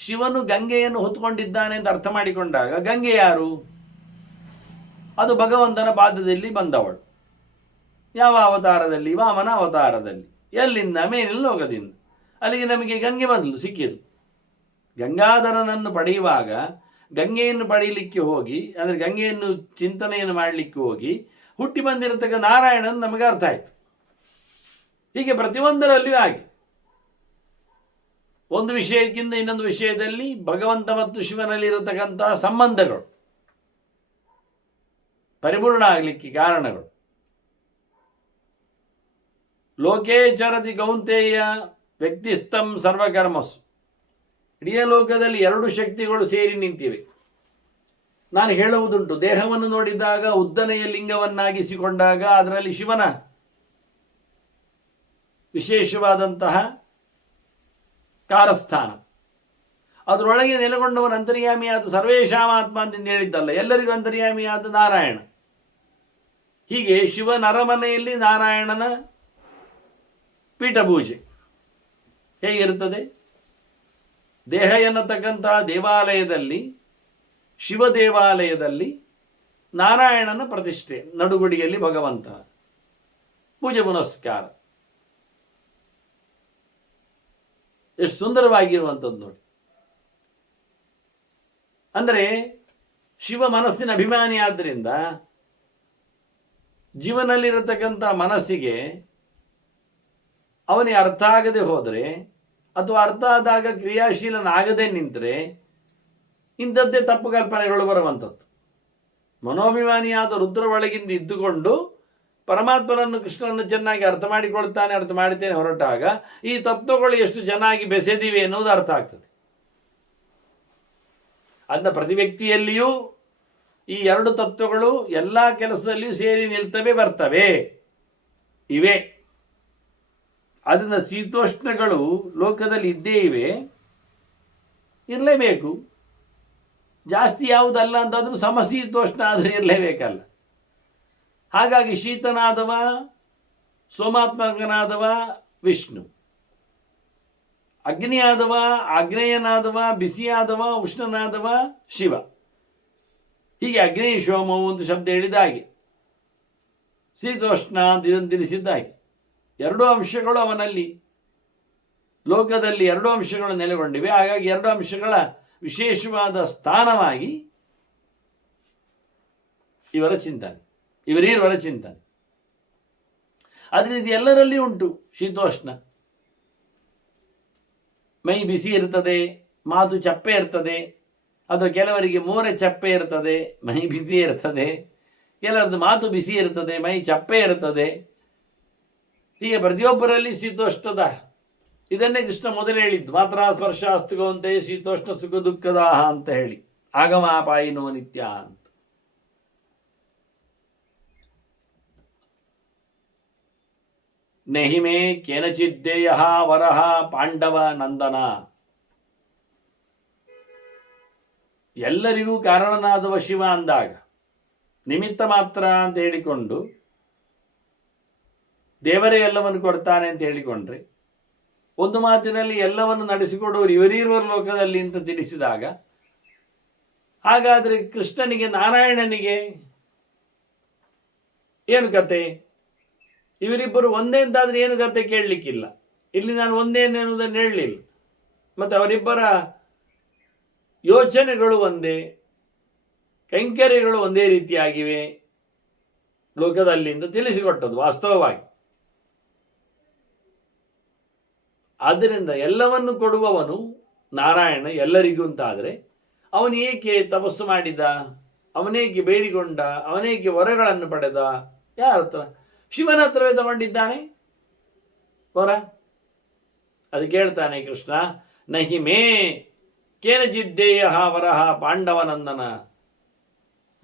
ಶಿವನು ಗಂಗೆಯನ್ನು ಹೊತ್ಕೊಂಡಿದ್ದಾನೆ ಅಂತ ಅರ್ಥ ಮಾಡಿಕೊಂಡಾಗ ಗಂಗೆ ಯಾರು? ಅದು ಭಗವಂತನ ಪಾದದಲ್ಲಿ ಬಂದವಳು. ಯಾವ ಅವತಾರದಲ್ಲಿ? ವಾಮನ ಅವತಾರದಲ್ಲಿ. ಎಲ್ಲಿಂದ? ಮೇಲಿನ ಲೋಕದಿಂದ. ಅಲ್ಲಿಗೆ ನಮಗೆ ಗಂಗೆ ಬಂದಳು, ಸಿಕ್ಕಿದ್ದು. ಗಂಗಾಧರನನ್ನು ಪಡೆಯುವಾಗ ಗಂಗೆಯನ್ನು ಪಡೆಯಲಿಕ್ಕೆ ಹೋಗಿ, ಅಂದರೆ ಗಂಗೆಯನ್ನು ಚಿಂತನೆಯನ್ನು ಮಾಡಲಿಕ್ಕೆ ಹೋಗಿ ಹುಟ್ಟಿ ಬಂದಿರತಕ್ಕ ನಾರಾಯಣನ ನಮಗೆ ಅರ್ಥ ಆಯಿತು. ಹೀಗೆ ಪ್ರತಿಯೊಂದರಲ್ಲಿಯೂ ಹಾಗೆ ಒಂದು ವಿಷಯಕ್ಕಿಂತ ಇನ್ನೊಂದು ವಿಷಯದಲ್ಲಿ ಭಗವಂತ ಮತ್ತು ಶಿವನಲ್ಲಿರತಕ್ಕಂತಹ ಸಂಬಂಧಗಳು ಪರಿಪೂರ್ಣ ಆಗಲಿಕ್ಕೆ ಕಾರಣಗಳು. ಲೋಕೇ ಚರತಿ ಕೌಂತೆಯ ವ್ಯಕ್ತಿಸ್ಥಂ ಸರ್ವಕರ್ಮಸ್ಸು. ಇಡೀ ಲೋಕದಲ್ಲಿ ಎರಡು ಶಕ್ತಿಗಳು ಸೇರಿ ನಿಂತಿವೆ. ನಾನು ಹೇಳುವುದುಂಟು, ದೇಹವನ್ನು ನೋಡಿದಾಗ ಉದ್ದನೆಯ ಲಿಂಗವನ್ನಾಗಿಸಿಕೊಂಡಾಗ ಅದರಲ್ಲಿ ಶಿವನ ವಿಶೇಷವಾದಂತಹ ಕಾರಸ್ಥಾನ, ಅದರೊಳಗೆ ನೆಲೆಗೊಂಡವನ ಅಂತರ್ಯಾಮಿಯಾದ ಸರ್ವೇಶಾಮಾತ್ಮ ಅಂತ ಹೇಳಿದ್ದಲ್ಲ, ಎಲ್ಲರಿಗೂ ಅಂತರ್ಯಾಮಿಯಾದ ನಾರಾಯಣ. ಹೀಗೆ ಶಿವನ ಅರಮನೆಯಲ್ಲಿ ನಾರಾಯಣನ ಪೀಠಪೂಜೆ ಹೇಗಿರುತ್ತದೆ? ದೇಹ ಎನ್ನತಕ್ಕಂತಹ ದೇವಾಲಯದಲ್ಲಿ, ಶಿವ ದೇವಾಲಯದಲ್ಲಿ ನಾರಾಯಣನ ಪ್ರತಿಷ್ಠೆ, ನಡುಗುಡಿಯಲ್ಲಿ ಭಗವಂತ ಪೂಜೆ ಪುನಸ್ಕಾರ. ಎಷ್ಟು ಸುಂದರವಾಗಿರುವಂಥದ್ದು ನೋಡಿ. ಅಂದರೆ ಶಿವ ಮನಸ್ಸಿನ ಅಭಿಮಾನಿ ಆದ್ದರಿಂದ ಜೀವನದಲ್ಲಿರತಕ್ಕಂಥ ಮನಸ್ಸಿಗೆ ಅವನಿಗೆ ಅರ್ಥ ಆಗದೆ ಹೋದರೆ ಅಥವಾ ಅರ್ಥ ಆದಾಗ ಕ್ರಿಯಾಶೀಲನಾಗದೆ ನಿಂತರೆ ಇಂಥದ್ದೇ ತಪ್ಪು ಕಲ್ಪನೆಗಳು ಬರುವಂಥದ್ದು. ಮನೋಭಿಮಾನಿಯಾದ ರುದ್ರ ಒಳಗಿಂದ ಇದ್ದುಕೊಂಡು ಪರಮಾತ್ಮನನ್ನು ಕೃಷ್ಣನನ್ನು ಚೆನ್ನಾಗಿ ಅರ್ಥ ಮಾಡಿಕೊಳ್ತಾನೆ, ಅರ್ಥ ಮಾಡ್ತೇನೆ ಹೊರಟಾಗ ಈ ತತ್ವಗಳು ಎಷ್ಟು ಚೆನ್ನಾಗಿ ಬೆಸೆದಿವೆ ಎನ್ನುವುದು ಅರ್ಥ ಆಗ್ತದೆ. ಅದನ್ನ ಪ್ರತಿ ವ್ಯಕ್ತಿಯಲ್ಲಿಯೂ ಈ ಎರಡು ತತ್ವಗಳು ಎಲ್ಲ ಕೆಲಸದಲ್ಲಿಯೂ ಸೇರಿ ನಿಲ್ತವೆ, ಬರ್ತವೆ, ಇವೆ. ಅದನ್ನ ಶೀತೋಷ್ಣಗಳು ಲೋಕದಲ್ಲಿ ಇದ್ದೇ ಇವೆ, ಇರಲೇಬೇಕು. ಜಾಸ್ತಿ ಯಾವುದಲ್ಲ ಅಂತಾದರೂ ಸಮಶೀತೋಷ್ಣ ಆದರೆ ಇರಲೇಬೇಕಲ್ಲ. ಹಾಗಾಗಿ ಶೀತನಾದವ ಸೋಮಾತ್ಮಕನಾದವ ವಿಷ್ಣು, ಅಗ್ನಿಯಾದವ ಆಗ್ನೇಯನಾದವ ಬಿಸಿಯಾದವ ಉಷ್ಣನಾದವ ಶಿವ. ಹೀಗೆ ಅಗ್ನಿ ಸೋಮವು ಒಂದು ಶಬ್ದ ಹೇಳಿದ ಹಾಗೆ ಶೀತೋಷ್ಣ ಅಂತ ಇದನ್ನು ತಿಳಿಸಿದ್ದಾಗೆ ಎರಡೂ ಅಂಶಗಳು ಅವನಲ್ಲಿ ಲೋಕದಲ್ಲಿ ಎರಡೂ ಅಂಶಗಳು ನೆಲೆಗೊಂಡಿವೆ. ಹಾಗಾಗಿ ಎರಡು ಅಂಶಗಳ ವಿಶೇಷವಾದ ಸ್ಥಾನವಾಗಿ ಇವರ ಚಿಂತನೆ, ಇವರೀರ್ವರ ಚಿಂತನೆ. ಅದರಿಂದ ಎಲ್ಲರಲ್ಲಿ ಉಂಟು ಶೀತೋಷ್ಣ. ಮೈ ಬಿಸಿ ಇರ್ತದೆ, ಮಾತು ಚಪ್ಪೆ ಇರ್ತದೆ, ಅಥವಾ ಕೆಲವರಿಗೆ ಮೋರೆ ಚಪ್ಪೆ ಇರ್ತದೆ, ಮೈ ಬಿಸಿ ಇರ್ತದೆ. ಕೆಲವರದ್ದು ಮಾತು ಬಿಸಿ ಇರ್ತದೆ, ಮೈ ಚಪ್ಪೆ ಇರ್ತದೆ. ಹೀಗೆ ಪ್ರತಿಯೊಬ್ಬರಲ್ಲಿ ಶೀತೋಷ್ಣದ ಇದನ್ನೇ ಕೃಷ್ಣ ಮೊದಲು ಹೇಳಿದ್ದು. ಮಾತ್ರ ಸ್ಪರ್ಶ ಅಸ್ತುಗವಂತೆ ಶೀತೋಷ್ಣ ಸುಖ ದುಃಖದಾಹ ಅಂತ ಹೇಳಿ, ಆಗಮಾಪಾಯಿನೋ ನಿತ್ಯ ಅಂತ. ನೆಹಿಮೆ ಕೇನಚಿದ್ದೇಯ ವರಹ ಪಾಂಡವ ನಂದನ. ಎಲ್ಲರಿಗೂ ಕಾರಣನಾದವ ಶಿವ ಅಂದಾಗ ನಿಮಿತ್ತ ಮಾತ್ರ ಅಂತ ಹೇಳಿಕೊಂಡು ದೇವರೇ ಎಲ್ಲವನ್ನು ಕೊಡ್ತಾನೆ ಅಂತ ಹೇಳಿಕೊಂಡ್ರೆ, ಒಂದು ಮಾತಿನಲ್ಲಿ ಎಲ್ಲವನ್ನು ನಡೆಸಿಕೊಡುವರು ಇವರೀರುವ ಲೋಕದಲ್ಲಿ ಅಂತ ತಿಳಿಸಿದಾಗ, ಹಾಗಾದರೆ ಕೃಷ್ಣನಿಗೆ ನಾರಾಯಣನಿಗೆ ಏನು ಕತೆ? ಇವರಿಬ್ಬರು ಒಂದೇ ಅಂತಾದರೆ ಏನು ಕತೆ ಕೇಳಲಿಕ್ಕಿಲ್ಲ. ಇಲ್ಲಿ ನಾನು ಒಂದೇ ಎನ್ನುವುದನ್ನು ಹೇಳಲಿಲ್ಲ. ಮತ್ತು ಅವರಿಬ್ಬರ ಯೋಚನೆಗಳು ಒಂದೇ, ಕೈಂಕರ್ಯಗಳು ಒಂದೇ ರೀತಿಯಾಗಿವೆ ಲೋಕದಲ್ಲಿ ಅಂತ ತಿಳಿಸಿಕೊಟ್ಟದ್ದು ವಾಸ್ತವವಾಗಿ. ಆದ್ದರಿಂದ ಎಲ್ಲವನ್ನು ಕೊಡುವವನು ನಾರಾಯಣ ಎಲ್ಲರಿಗೂ ಅಂತಾದರೆ ಅವನು ಏಕೆ ತಪಸ್ಸು ಮಾಡಿದ, ಅವನೇಕೆ ಬೇಡಿಕೊಂಡ, ಅವನೇಕೆ ವರಗಳನ್ನು ಪಡೆದ? ಯಾರ ಹತ್ರ? ಶಿವನ ಹತ್ರವೇ ತಗೊಂಡಿದ್ದಾನೆ ವರ. ಅದು ಕೇಳ್ತಾನೆ ಕೃಷ್ಣ, ನಹಿ ಮೇ ಕೇನಚಿದ್ದೇಯ ವರಹ ಪಾಂಡವನಂದನ.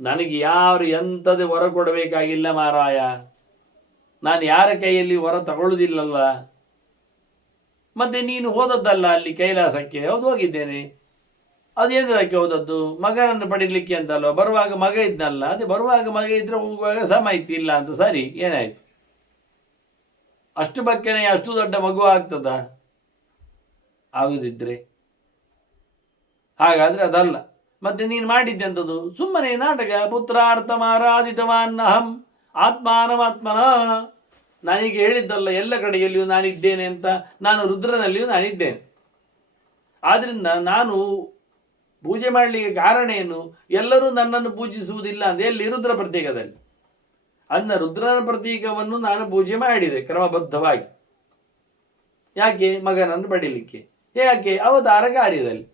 ನನಗೆ ಯಾರು ಎಂಥದೇ ವರ ಕೊಡಬೇಕಾಗಿಲ್ಲ ಮಾರಾಯ, ನಾನು ಯಾರ ಕೈಯಲ್ಲಿ ವರ ತಗೊಳ್ಳುವುದಿಲ್ಲಲ್ಲ. ಮತ್ತೆ ನೀನು ಹೋದದ್ದಲ್ಲ ಅಲ್ಲಿ ಕೈಲಾಸಕ್ಕೆ? ಹೌದು ಹೋಗಿದ್ದೇನೆ. ಅದೇನಕ್ಕೆ ಹೋದದ್ದು? ಮಗನನ್ನು ಪಡೀಲಿಕ್ಕೆ ಅಂತಲ್ವ? ಬರುವಾಗ ಮಗ ಇದ್ನಲ್ಲ, ಅದೇ ಬರುವಾಗ ಮಗ ಇದ್ರೆ ಹೋಗುವಾಗ ಸಮ ಇತ್ತಿಲ್ಲ ಅಂತ. ಸರಿ, ಏನಾಯ್ತು? ಅಷ್ಟು ಬಕ್ಕನೆ ಅಷ್ಟು ದೊಡ್ಡ ಮಗು ಆಗ್ತದ? ಆಗುದಿದ್ರೆ ಹಾಗಾದ್ರೆ ಅದಲ್ಲ. ಮತ್ತೆ ನೀನು ಮಾಡಿದ್ದೆ ಅಂತದ್ದು ಸುಮ್ಮನೆ ನಾಟಕ. ಪುತ್ರಾರ್ಥಮಾರಾಧಿತವಾನ್ ಅಹಂ ಆತ್ಮಾನಮಾತ್ಮನ. ನಾನೀಗ ಹೇಳಿದ್ದಲ್ಲ ಎಲ್ಲ ಕಡೆಯಲ್ಲಿಯೂ ನಾನಿದ್ದೇನೆ ಅಂತ. ನಾನು ರುದ್ರನಲ್ಲಿಯೂ ನಾನಿದ್ದೇನೆ. ಆದ್ರಿಂದ ನಾನು ಪೂಜೆ ಮಾಡಲಿಕ್ಕೆ ಕಾರಣ ಏನು? ಎಲ್ಲರೂ ನನ್ನನ್ನು ಪೂಜಿಸುವುದಿಲ್ಲ ಅಂತ ಎಲ್ಲಿ? ರುದ್ರ ಪ್ರತೀಕದಲ್ಲಿ. ಅನ್ನ ರುದ್ರನ ಪ್ರತೀಕವನ್ನು ನಾನು ಪೂಜೆ ಮಾಡಿದೆ ಕ್ರಮಬದ್ಧವಾಗಿ. ಯಾಕೆ? ಮಗನನ್ನು ಪಡೀಲಿಕ್ಕೆ. ಯಾಕೆ? ಅವತಾರ ಕಾರ್ಯದಲ್ಲಿ.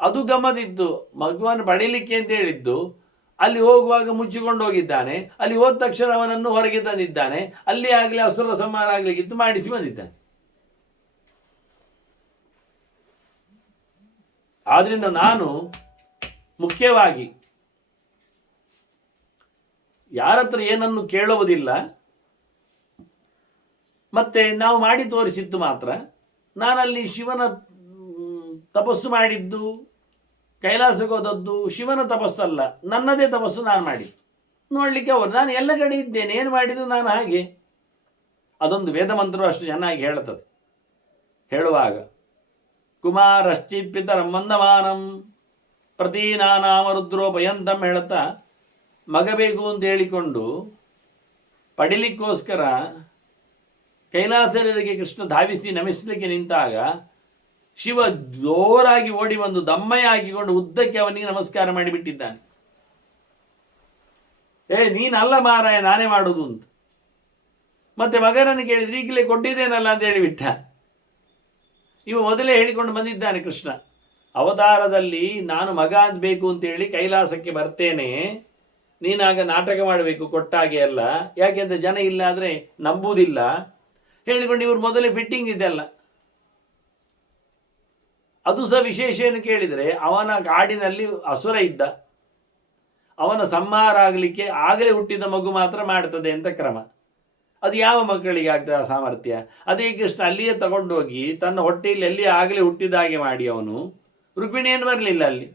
ಅದು ಗಮ್ಮತ್ತಿತ್ತು. ಮಗುವನ್ನು ಪಡೀಲಿಕ್ಕೆ ಅಂತ ಹೇಳಿದ್ದು. ಅಲ್ಲಿ ಹೋಗುವಾಗ ಮುಚ್ಚಿಕೊಂಡು ಹೋಗಿದ್ದಾನೆ, ಅಲ್ಲಿ ಹೋದ ತಕ್ಷಣ ಅವನನ್ನು ಹೊರಗೆ ತಂದಿದ್ದಾನೆ, ಅಲ್ಲಿ ಆಗಲಿ ಅಸುರ ಸಂಹಾರ ಆಗ್ಲಿಕ್ಕಿತ್ತು, ಮಾಡಿಸಿ ಬಂದಿದ್ದಾನೆ. ಆದ್ರಿಂದ ನಾನು ಮುಖ್ಯವಾಗಿ ಯಾರತ್ರ ಏನನ್ನು ಕೇಳುವುದಿಲ್ಲ. ಮತ್ತೆ ನಾವು ಮಾಡಿ ತೋರಿಸಿದ್ದು ಮಾತ್ರ. ನಾನಲ್ಲಿ ಶಿವನ ತಪಸ್ಸು ಮಾಡಿದ್ದು, ಕೈಲಾಸಕ್ಕೆ ಹೋದದ್ದು ಶಿವನ ತಪಸ್ಸಲ್ಲ, ನನ್ನದೇ ತಪಸ್ಸು ನಾನು ಮಾಡಿದ್ದು. ನೋಡಲಿಕ್ಕೆ ಅವರು ನಾನು ಎಲ್ಲ ಕಡೆ ಇದ್ದೇನೆ, ಏನು ಮಾಡಿದ್ದು ನಾನು ಹಾಗೆ. ಅದೊಂದು ವೇದ ಮಂತ್ರ ಅಷ್ಟು ಚೆನ್ನಾಗಿ ಹೇಳುತ್ತದೆ. ಹೇಳುವಾಗ ಕುಮಾರಶ್ಚಿತ್ ಪಿತರಂ ವಂದಮಾನಂ ಪ್ರತೀನಾನಾಮ ರುದ್ರೋಪಯಂತಂ ಹೇಳುತ್ತಾ, ಮಗ ಬೇಕು ಅಂತ ಹೇಳಿಕೊಂಡು ಪಡಿಲಿಕ್ಕೋಸ್ಕರ ಕೈಲಾಸರಿಗೆ ಕೃಷ್ಣ ಧಾವಿಸಿ ನಮಿಸಲಿಕ್ಕೆ ನಿಂತಾಗ ಶಿವ ಜೋರಾಗಿ ಓಡಿ ಬಂದು ದಮ್ಮಯ್ಯ ಹಾಕಿಕೊಂಡು ಉದ್ದಕ್ಕೆ ಅವನಿಗೆ ನಮಸ್ಕಾರ ಮಾಡಿಬಿಟ್ಟಿದ್ದಾನೆ. ನೀನಲ್ಲ ಮಾರಾಯ, ನಾನೇ ಮಾಡುವುದು ಅಂತ. ಮತ್ತೆ ಮಗನನ್ನು ಕೇಳಿದ್ರೆ ಈಗಲೇ ಕೊಟ್ಟಿದ್ದೇನಲ್ಲ ಅಂತ ಹೇಳಿಬಿಟ್ಟ. ಇವ ಮೊದಲೇ ಹೇಳಿಕೊಂಡು ಬಂದಿದ್ದಾನೆ ಕೃಷ್ಣ, ಅವತಾರದಲ್ಲಿ ನಾನು ಮಗ ಬೇಕು ಅಂತೇಳಿ ಕೈಲಾಸಕ್ಕೆ ಬರ್ತೇನೆ, ನೀನಾಗ ನಾಟಕ ಮಾಡಬೇಕು ಕೊಟ್ಟಾಗೆ ಅಲ್ಲ, ಯಾಕೆಂದ್ರೆ ಜನ ಇಲ್ಲ ಆದರೆ ನಂಬುವುದಿಲ್ಲ ಹೇಳಿಕೊಂಡು ಇವರು ಮೊದಲೇ ಫಿಟ್ಟಿಂಗ್ ಇದೆಲ್ಲ. ಅದು ಸಹ ವಿಶೇಷ ಏನು ಕೇಳಿದರೆ, ಅವನ ಕಾಡಿನಲ್ಲಿ ಅಸುರ ಇದ್ದ, ಅವನ ಸಂಹಾರ ಆಗಲಿಕ್ಕೆ ಆಗಲೇ ಹುಟ್ಟಿದ ಮಗು ಮಾತ್ರ ಮಾಡ್ತದೆ ಅಂತ ಕ್ರಮ. ಅದು ಯಾವ ಮಕ್ಕಳಿಗೆ ಆಗ್ತದೆ ಆ ಸಾಮರ್ಥ್ಯ? ಅದೇ ಕೃಷ್ಣ ಅಲ್ಲಿಯೇ ತಗೊಂಡೋಗಿ ತನ್ನ ಹೊಟ್ಟೆಯಲ್ಲಿ ಎಲ್ಲಿ ಆಗಲೇ ಹುಟ್ಟಿದ ಹಾಗೆ ಮಾಡಿ ಅವನು ರುಕ್ಮಿಣಿ ಏನು ಬರಲಿಲ್ಲ ಅಲ್ಲಿ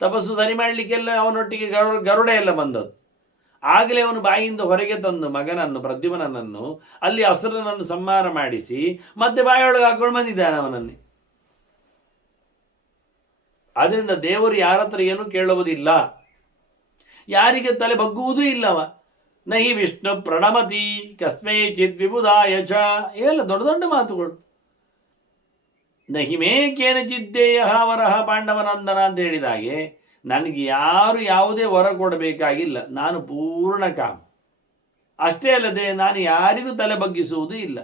ತಪಸ್ಸು ಸರಿ ಮಾಡಲಿಕ್ಕೆಲ್ಲ ಅವನೊಟ್ಟಿಗೆ ಗರುಡ ಎಲ್ಲ ಬಂದದ್ದು. ಆಗಲೇ ಅವನು ಬಾಯಿಯಿಂದ ಹೊರಗೆ ತಂದು ಮಗನನ್ನು ಪ್ರದ್ಯುಮ್ನನನ್ನು ಅಲ್ಲಿ ಅಸುರನನ್ನು ಸಂಹಾರ ಮಾಡಿಸಿ ಮತ್ತೆ ಬಾಯೊಳಗೆ ಹಾಕೊಂಡು ಬಂದಿದ್ದಾನೆ ಅವನನ್ನೇ. ಆದ್ದರಿಂದ ದೇವರು ಯಾರ ಹತ್ರ ಏನೂ ಕೇಳುವುದಿಲ್ಲ, ಯಾರಿಗೆ ತಲೆ ಬಗ್ಗುವುದೂ ಇಲ್ಲವ. ನಹಿ ವಿಷ್ಣು ಪ್ರಣಮತಿ ಕಸ್ಮೈಚಿತ್ ವಿಬುಧಾಯ ಚ. ಇವೆಲ್ಲ ದೊಡ್ಡ ದೊಡ್ಡ ಮಾತುಗಳು. ನಹಿ ಮೇ ಕೇನಚಿದ್ದೇಯ ವರಹ ಪಾಂಡವನಂದನ ಅಂತ ಹೇಳಿದಾಗೆ ನನಗೆ ಯಾರು ಯಾವುದೇ ವರ ಕೊಡಬೇಕಾಗಿಲ್ಲ, ನಾನು ಪೂರ್ಣ ಕಾಮ. ಅಷ್ಟೇ ಅಲ್ಲದೆ ನಾನು ಯಾರಿಗೂ ತಲೆ ಬಗ್ಗಿಸುವುದೂ ಇಲ್ಲ.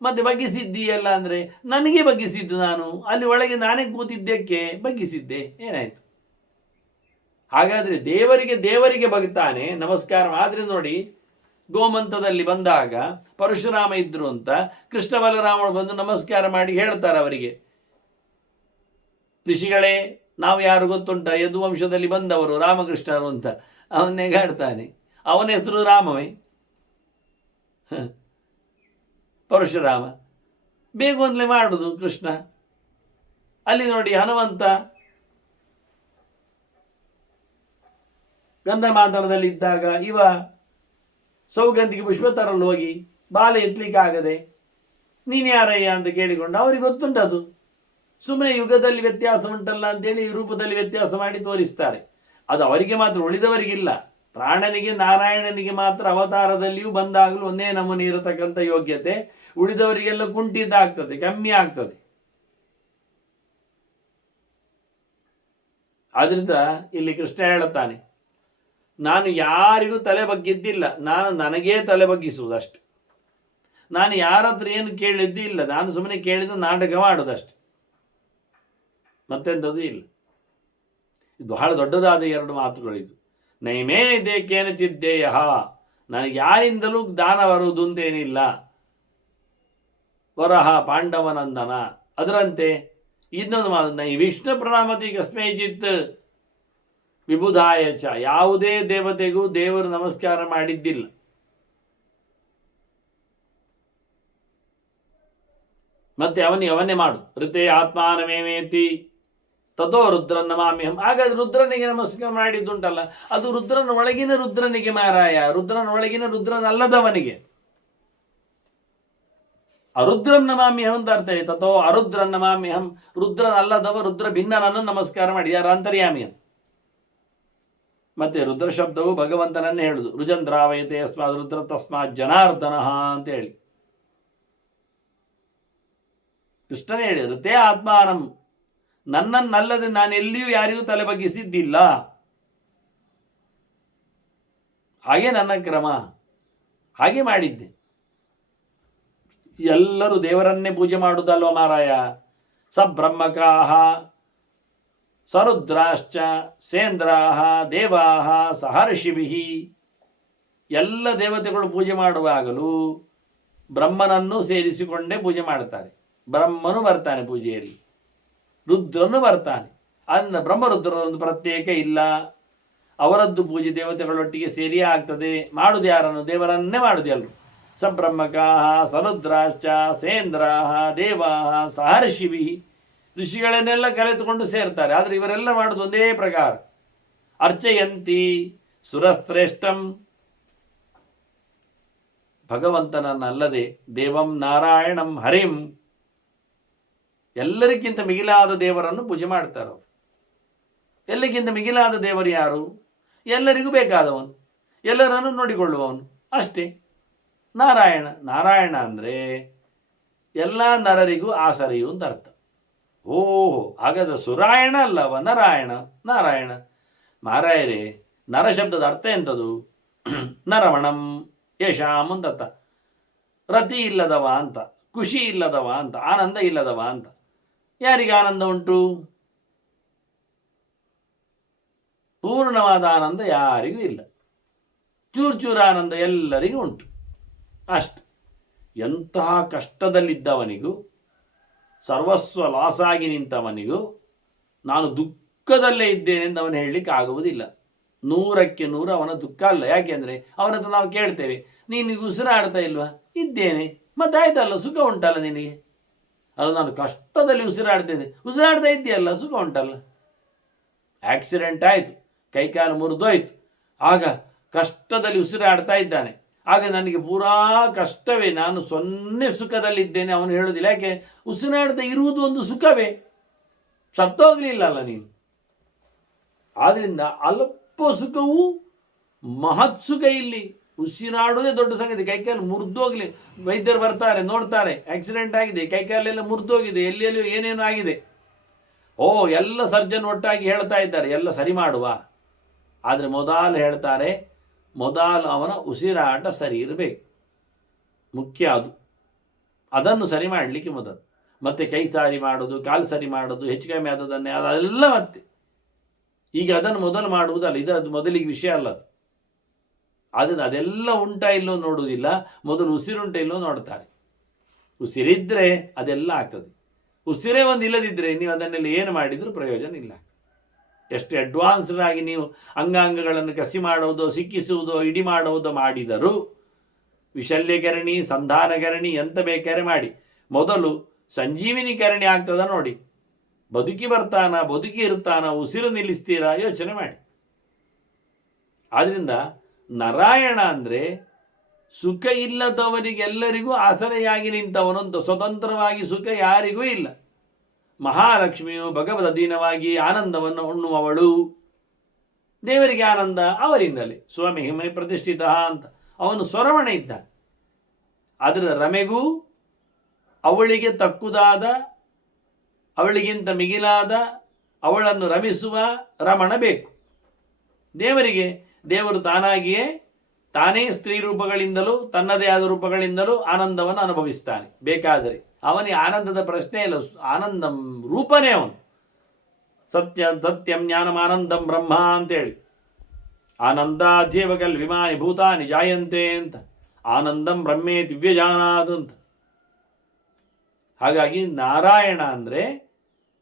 ಮತ್ತೆ ಬಗ್ಗಿಸಿದ್ದೀಯಲ್ಲ ಅಂದರೆ ನನಗೆ ಬಗ್ಗಿಸಿದ್ದು, ನಾನು ಅಲ್ಲಿ ಒಳಗೆ ನಾನೇ ಕೂತಿದ್ದಕ್ಕೆ ಬಗ್ಗಿಸಿದ್ದೆ, ಏನಾಯಿತು? ಹಾಗಾದರೆ ದೇವರಿಗೆ ಬಗ್ತಾನೆ ನಮಸ್ಕಾರ. ಆದರೆ ನೋಡಿ, ಗೋಮಂತದಲ್ಲಿ ಬಂದಾಗ ಪರಶುರಾಮ ಇದ್ರು ಅಂತ ಕೃಷ್ಣ ಬಲರಾಮರು ಬಂದು ನಮಸ್ಕಾರ ಮಾಡಿ ಹೇಳ್ತಾರೆ ಅವರಿಗೆ, ಋಷಿಗಳೇ ನಾವು ಯಾರು ಗೊತ್ತುಂಟ, ಯದುವಂಶದಲ್ಲಿ ಬಂದವರು ರಾಮಕೃಷ್ಣರು ಅಂತ. ಅವನ್ನೇ ಗಾಡ್ತಾನೆ, ಅವನ ಹೆಸರು ರಾಮವೇ, ಪರಶುರಾಮ. ಬೇಗೊಂದಲೇ ಮಾಡುದು ಕೃಷ್ಣ. ಅಲ್ಲಿ ನೋಡಿ ಹನುಮಂತ ಗಂಧಮಾದನದಲ್ಲಿ ಇದ್ದಾಗ ಇವ ಸೌಗಂಧಿಗೆ ಪುಷ್ಪ ತರಲು ಹೋಗಿ ಬಾಲ ಎತ್ತಲಿಕ್ಕೆ ಆಗದೆ ನೀನು ಯಾರಯ್ಯ ಅಂತ ಕೇಳಿಕೊಂಡು, ಅವ್ರಿಗೆ ಗೊತ್ತುಂಟದು. ಸುಮ್ಮನೆ ಯುಗದಲ್ಲಿ ವ್ಯತ್ಯಾಸ ಉಂಟಲ್ಲ ಅಂತೇಳಿ ರೂಪದಲ್ಲಿ ವ್ಯತ್ಯಾಸ ಮಾಡಿ ತೋರಿಸ್ತಾರೆ. ಅದು ಅವರಿಗೆ ಮಾತ್ರ, ಉಳಿದವರಿಗಿಲ್ಲ. ಪ್ರಾಣನಿಗೆ ನಾರಾಯಣನಿಗೆ ಮಾತ್ರ ಅವತಾರದಲ್ಲಿಯೂ ಬಂದಾಗಲೂ ಒಂದೇ ನಮೂನೆ ಇರತಕ್ಕಂಥ ಯೋಗ್ಯತೆ, ಉಳಿದವರಿಗೆಲ್ಲ ಕುಂಠಿತ ಆಗ್ತದೆ, ಕಮ್ಮಿ ಆಗ್ತದೆ. ಆದ್ರಿಂದ ಇಲ್ಲಿ ಕೃಷ್ಣ ಹೇಳುತ್ತಾನೆ, ನಾನು ಯಾರಿಗೂ ತಲೆ ಬಗ್ಗಿದ್ದಿಲ್ಲ, ನಾನು ನನಗೇ ತಲೆ ಬಗ್ಗಿಸುವುದಷ್ಟೆ. ನಾನು ಯಾರ ಹತ್ರ ಏನು ಕೇಳಿದ್ದಿಲ್ಲ, ನಾನು ಸುಮ್ಮನೆ ಕೇಳಿದ ನಾಟಕ ಮಾಡುವುದಷ್ಟೆ, ಮತ್ತೆಂಥದ್ದು ಇಲ್ಲ. ಇದು ಬಹಳ ದೊಡ್ಡದಾದ ಎರಡು ಮಾತುಗಳಿದು. ನೈಮೇ ಇದೇ ಕೇನಚಿದ್ದೇಯ, ನನಗೆ ಯಾರಿಂದಲೂ ದಾನ ಬರುವುದು ಅಂತೇನಿಲ್ಲ. ವರಹ ಪಾಂಡವನಂದನ. ಅದರಂತೆ ಇನ್ನೊಂದು ಮಾತು, ನೈ ವಿಷ್ಣು ಪ್ರಣಾಮತಿ ಕಸ್ಮೈಚಿತ್ ವಿಬುಧಾಯ ಚ, ಯಾವುದೇ ದೇವತೆಗೂ ದೇವರು ನಮಸ್ಕಾರ ಮಾಡಿದ್ದಿಲ್ಲ. ಮತ್ತೆ ಅವನ್ನೇ ಮಾಡು. ಋತೆ ಆತ್ಮಾನಮೇಮೇತಿ ತಥೋ ರುದ್ರನ್ನ ಮಾಮ್ಯಹಂ. ಹಾಗಾದ್ರೆ ರುದ್ರನಿಗೆ ನಮಸ್ಕಾರ ಮಾಡಿದ್ದುಂಟಲ್ಲ, ಅದು ರುದ್ರನ ಒಳಗಿನ ರುದ್ರನಿಗೆ ಮಾರಾಯ, ರುದ್ರನ ಒಳಗಿನ ರುದ್ರನಲ್ಲದವನಿಗೆ. ಅರುದ್ರಂ ನಮಾಮ್ಯಹಂ ಅಂತ ಅರ್ಥ ಇದೆ. ತಥೋ ಅರುದ್ರನ್ ನಮಾಮ್ಯಹಂ, ರುದ್ರನಲ್ಲದವ ರುದ್ರ ಭಿನ್ನನನ್ನು ನಮಸ್ಕಾರ ಮಾಡಿ, ಯಾರ ಅಂತರ್ಯಾಮಿಯನ್. ಮತ್ತೆ ರುದ್ರ ಶಬ್ದವು ಭಗವಂತನನ್ನೇ ಹೇಳುದು, ರುಜಂದ್ರಾವಯತೆ ಅಸ್ಮಾತ್ ರುದ್ರ ತಸ್ಮಾತ್ ಜನಾರ್ದನ ಅಂತ ಹೇಳಿ ಕೃಷ್ಣನೇ ಹೇಳಿ. ಋತೇ ಆತ್ಮಾನಂ, ನನ್ನನ್ನಲ್ಲದೆ ನಾನೆಲ್ಲಿಯೂ ಯಾರಿಗೂ ತಲೆ ಬಗ್ಗಿಸಿದ್ದಿಲ್ಲ. ಹಾಗೆ ನನ್ನ ಕ್ರಮ, ಹಾಗೆ ಮಾಡಿದ್ದೆ. ಎಲ್ಲರೂ ದೇವರನ್ನೇ ಪೂಜೆ ಮಾಡುವುದಲ್ವ ಮಾರಾಯ. ಸಬ್ರಹ್ಮಕಾಹ ಸರುದ್ರಾಶ್ಚ ಸೇಂದ್ರಾಹ ದೇವಾಹ ಸಹರ್ಷಿಭಿ. ಎಲ್ಲ ದೇವತೆಗಳು ಪೂಜೆ ಮಾಡುವಾಗಲೂ ಬ್ರಹ್ಮನನ್ನು ಸೇರಿಸಿಕೊಂಡೇ ಪೂಜೆ ಮಾಡ್ತಾರೆ. ಬ್ರಹ್ಮನು ಬರ್ತಾನೆ ಪೂಜೆಯಲ್ಲಿ, ರುದ್ರನು ಬರ್ತಾನೆ. ಅದರಿಂದ ಬ್ರಹ್ಮರುದ್ರರೊಂದು ಪ್ರತ್ಯೇಕ ಇಲ್ಲ. ಅವರದ್ದು ಪೂಜೆ ದೇವತೆಗಳೊಟ್ಟಿಗೆ ಸೇರಿಯೇ ಆಗ್ತದೆ. ಮಾಡುದು ಯಾರನ್ನು? ದೇವರನ್ನೇ ಮಾಡುದು ಎಲ್ಲರೂ. ಸಬ್ರಹ್ಮಕಾಹ ಸರುದ್ರಾಶ್ಚ ಸೇಂದ್ರಾಹ ದೇವಾಹ ಸಹರ್ಷಿಭಿ. ಋಷಿಗಳನ್ನೆಲ್ಲ ಕರೆದುಕೊಂಡು ಸೇರ್ತಾರೆ. ಆದರೆ ಇವರೆಲ್ಲ ಮಾಡುವುದು ಒಂದೇ ಪ್ರಕಾರ. ಅರ್ಚಯಂತಿ ಸುರಶ್ರೇಷ್ಠಂ, ಭಗವಂತನನ್ನಲ್ಲದೆ ದೇವಂ ನಾರಾಯಣಂ ಹರಿಂ, ಎಲ್ಲರಿಗಿಂತ ಮಿಗಿಲಾದ ದೇವರನ್ನು ಪೂಜೆ ಮಾಡ್ತಾರೆ ಅವರು. ಎಲ್ಲಕ್ಕಿಂತ ಮಿಗಿಲಾದ ದೇವರು ಯಾರು? ಎಲ್ಲರಿಗೂ ಬೇಕಾದವನು, ಎಲ್ಲರನ್ನು ನೋಡಿಕೊಳ್ಳುವವನು, ಅಷ್ಟೇ ನಾರಾಯಣ. ನಾರಾಯಣ ಅಂದರೆ ಎಲ್ಲ ನರರಿಗೂ ಆಸರೆಯು ಅಂತ ಅರ್ಥ. ಓಹೋ, ಹಾಗಾದ್ರೆ ಸುರಾಯಣ ಅಲ್ಲವ, ನಾರಾಯಣ. ನಾರಾಯಣ ಮಾರಾಯರೇ, ನರ ಶಬ್ದದ ಅರ್ಥ ಎಂಥದು? ನರಮಣಂ ಯಶಾಮ್ ಅಂತ ಅರ್ಥ. ರತಿ ಇಲ್ಲದವ ಅಂತ, ಖುಷಿ ಇಲ್ಲದವ ಅಂತ, ಆನಂದ ಇಲ್ಲದವ ಅಂತ. ಯಾರಿಗೆ ಆನಂದ ಉಂಟು? ಪೂರ್ಣವಾದ ಆನಂದ ಯಾರಿಗೂ ಇಲ್ಲ. ಚೂರು ಆನಂದ ಎಲ್ಲರಿಗೂ ಉಂಟು, ಅಷ್ಟು. ಎಂತಹ ಕಷ್ಟದಲ್ಲಿದ್ದವನಿಗೂ, ಸರ್ವಸ್ವ ಲಾಸಾಗಿ ನಿಂತವನಿಗೂ ನಾನು ದುಃಖದಲ್ಲೇ ಇದ್ದೇನೆ ಎಂದು ಅವನು ಹೇಳಲಿಕ್ಕೆ ಆಗುವುದಿಲ್ಲ. 100ಕ್ಕೆ 100 ಅವನ ದುಃಖ ಅಲ್ಲ. ಯಾಕೆಂದರೆ ಅವನ ಹತ್ರ ನಾವು ಕೇಳ್ತೇವೆ, ನೀನು ಉಸಿರಾಡ್ತಾ ಇಲ್ವಾ? ಇದ್ದೇನೆ. ಮತ್ತೆ ಆಯ್ತಲ್ಲ, ಸುಖ ಉಂಟಲ್ಲ ನಿನಗೆ. ಅದು ನಾನು ಕಷ್ಟದಲ್ಲಿ ಉಸಿರಾಡ್ತೇನೆ, ಉಸಿರಾಡ್ತಾ ಇದ್ದೀಯಲ್ಲ, ಸುಖ ಉಂಟಲ್ಲ. ಆಕ್ಸಿಡೆಂಟ್ ಆಯಿತು, ಕೈಕಾಲು ಮುರಿದೋಯ್ತು, ಆಗ ಕಷ್ಟದಲ್ಲಿ ಉಸಿರಾಡ್ತಾ ಇದ್ದಾನೆ. ಆಗ ನನಗೆ ಪೂರಾ ಕಷ್ಟವೇ, ನಾನು 0 ಸುಖದಲ್ಲಿದ್ದೇನೆ ಅವನು ಹೇಳೋದಿಲ್ಲ. ಯಾಕೆ? ಉಸಿರಾಡ್ತಾ ಇರುವುದು ಒಂದು ಸುಖವೇ, ಸತ್ತೋಗ್ಲಿಲ್ಲಲ್ಲ ನೀನು. ಆದ್ದರಿಂದ ಅಲ್ಪ ಸುಖವೂ ಮಹತ್ ಸುಖ ಇಲ್ಲಿ. ಉಸಿರಾಡುವುದೇ ದೊಡ್ಡ ಸಂಗತಿ. ಕೈಕಾಲು ಮುರಿದೋಗ್ಲಿ, ವೈದ್ಯರು ಬರ್ತಾರೆ, ನೋಡ್ತಾರೆ, ಆಕ್ಸಿಡೆಂಟ್ ಆಗಿದೆ, ಕೈಕಾಲೆಲ್ಲ ಮುರಿದೋಗಿದೆ, ಎಲ್ಲೆಲ್ಲೂ ಏನೇನು ಆಗಿದೆ. ಓ, ಎಲ್ಲ ಸರ್ಜನ್ ಒಟ್ಟಾಗಿ ಹೇಳ್ತಾ ಇದ್ದಾರೆ ಎಲ್ಲ ಸರಿ ಮಾಡುವ. ಆದರೆ ಮೊದಲು ಹೇಳ್ತಾರೆ, ಮೊದಲು ಅವನ ಉಸಿರಾಟ ಸರಿ ಇರಬೇಕು, ಮುಖ್ಯ ಅದು. ಅದನ್ನು ಸರಿ ಮಾಡಲಿಕ್ಕೆ ಮೊದಲು. ಮತ್ತೆ ಕೈ ಸರಿ ಮಾಡೋದು, ಕಾಲು ಸರಿ ಮಾಡೋದು, ಹೆಚ್ಚು ಕಮ್ಮಿ ಆದದನ್ನೇ ಅದೆಲ್ಲ ಮತ್ತೆ. ಈಗ ಅದನ್ನು ಮೊದಲು ಮಾಡುವುದಲ್ಲ, ಇದು ಮೊದಲಿಗೆ ವಿಷಯ ಅಲ್ಲ ಅದು. ಆದರೆ ಅದೆಲ್ಲ ಉಂಟಾ ಇಲ್ಲೋ ನೋಡುವುದಿಲ್ಲ, ಮೊದಲು ಉಸಿರುಂಟ ಇಲ್ಲೋ ನೋಡ್ತಾರೆ. ಉಸಿರಿದ್ರೆ ಅದೆಲ್ಲ ಆಗ್ತದೆ. ಉಸಿರೇ ಒಂದು ಇಲ್ಲದಿದ್ದರೆ ನೀವು ಅದನ್ನೆಲ್ಲ ಏನು ಮಾಡಿದರೂ ಪ್ರಯೋಜನ ಇಲ್ಲ. ಎಷ್ಟು ಅಡ್ವಾನ್ಸ್ಡ್ ಆಗಿ ನೀವು ಅಂಗಾಂಗಗಳನ್ನು ಕಸಿ ಮಾಡುವುದೋ, ಸಿಕ್ಕಿಸುವುದೋ, ಇಡಿ ಮಾಡುವುದೋ ಮಾಡಿದರೂ, ವಿಶಲ್ಯಕರಣಿ, ಸಂಧಾನಕರಣಿ ಎಂತ ಬೇಕಾದ್ರೆ ಮಾಡಿ, ಮೊದಲು ಸಂಜೀವಿನಿ ಕರಣಿ ಆಗ್ತದ ನೋಡಿ. ಬದುಕಿ ಬರ್ತಾನ, ಬದುಕಿ ಇರ್ತಾನ, ಉಸಿರು ನಿಲ್ಲಿಸ್ತೀರಾ, ಯೋಚನೆ ಮಾಡಿ. ಆದ್ದರಿಂದ ನಾರಾಯಣ ಅಂದರೆ ಸುಖ ಇಲ್ಲದವರಿಗೆಲ್ಲರಿಗೂ ಆಸರೆಯಾಗಿ ನಿಂತವನಂತ. ಸ್ವತಂತ್ರವಾಗಿ ಸುಖ ಯಾರಿಗೂ ಇಲ್ಲ. ಮಹಾಲಕ್ಷ್ಮಿಯು ಭಗವದ್ ಅಧೀನವಾಗಿ ಆನಂದವನ್ನು ಉಣ್ಣುವವಳು. ದೇವರಿಗೆ ಆನಂದ ಅವರಿಂದಲೇ. ಸ್ವಾಮಿ ಹಿಮನಿ ಪ್ರತಿಷ್ಠಿತ ಅಂತ ಅವನು ಸ್ವರವಣ ಇದ್ದ. ಅದರ ರಮೆಗೂ ಅವಳಿಗೆ ತಕ್ಕುದಾದ, ಅವಳಿಗಿಂತ ಮಿಗಿಲಾದ, ಅವಳನ್ನು ರಮಿಸುವ ರಮಣ ಬೇಕು. ದೇವರಿಗೆ ದೇವರು ತಾನಾಗಿಯೇ ತಾನೇ ಸ್ತ್ರೀ ರೂಪಗಳಿಂದಲೂ ತನ್ನದೇ ಆದ ರೂಪಗಳಿಂದಲೂ ಆನಂದವನ್ನು ಅನುಭವಿಸ್ತಾನೆ. ಬೇಕಾದರೆ ಅವನಿಗೆ ಆನಂದದ ಪ್ರಶ್ನೆ ಇಲ್ಲ, ಆನಂದಂ ರೂಪನೇ ಅವನು. ಸತ್ಯಂ ಜ್ಞಾನಂ ಆನಂದಂ ಬ್ರಹ್ಮ ಅಂತೇಳಿ, ಆನಂದಾಧ್ಯೇವ ಕಲ್ವಿಮಾನಿ ಭೂತಾನಿ ಜಾಯಂತೆ ಅಂತ, ಆನಂದಂ ಬ್ರಹ್ಮೇ ದಿವ್ಯಜಾನಾದು ಅಂತ. ಹಾಗಾಗಿ ನಾರಾಯಣ ಅಂದರೆ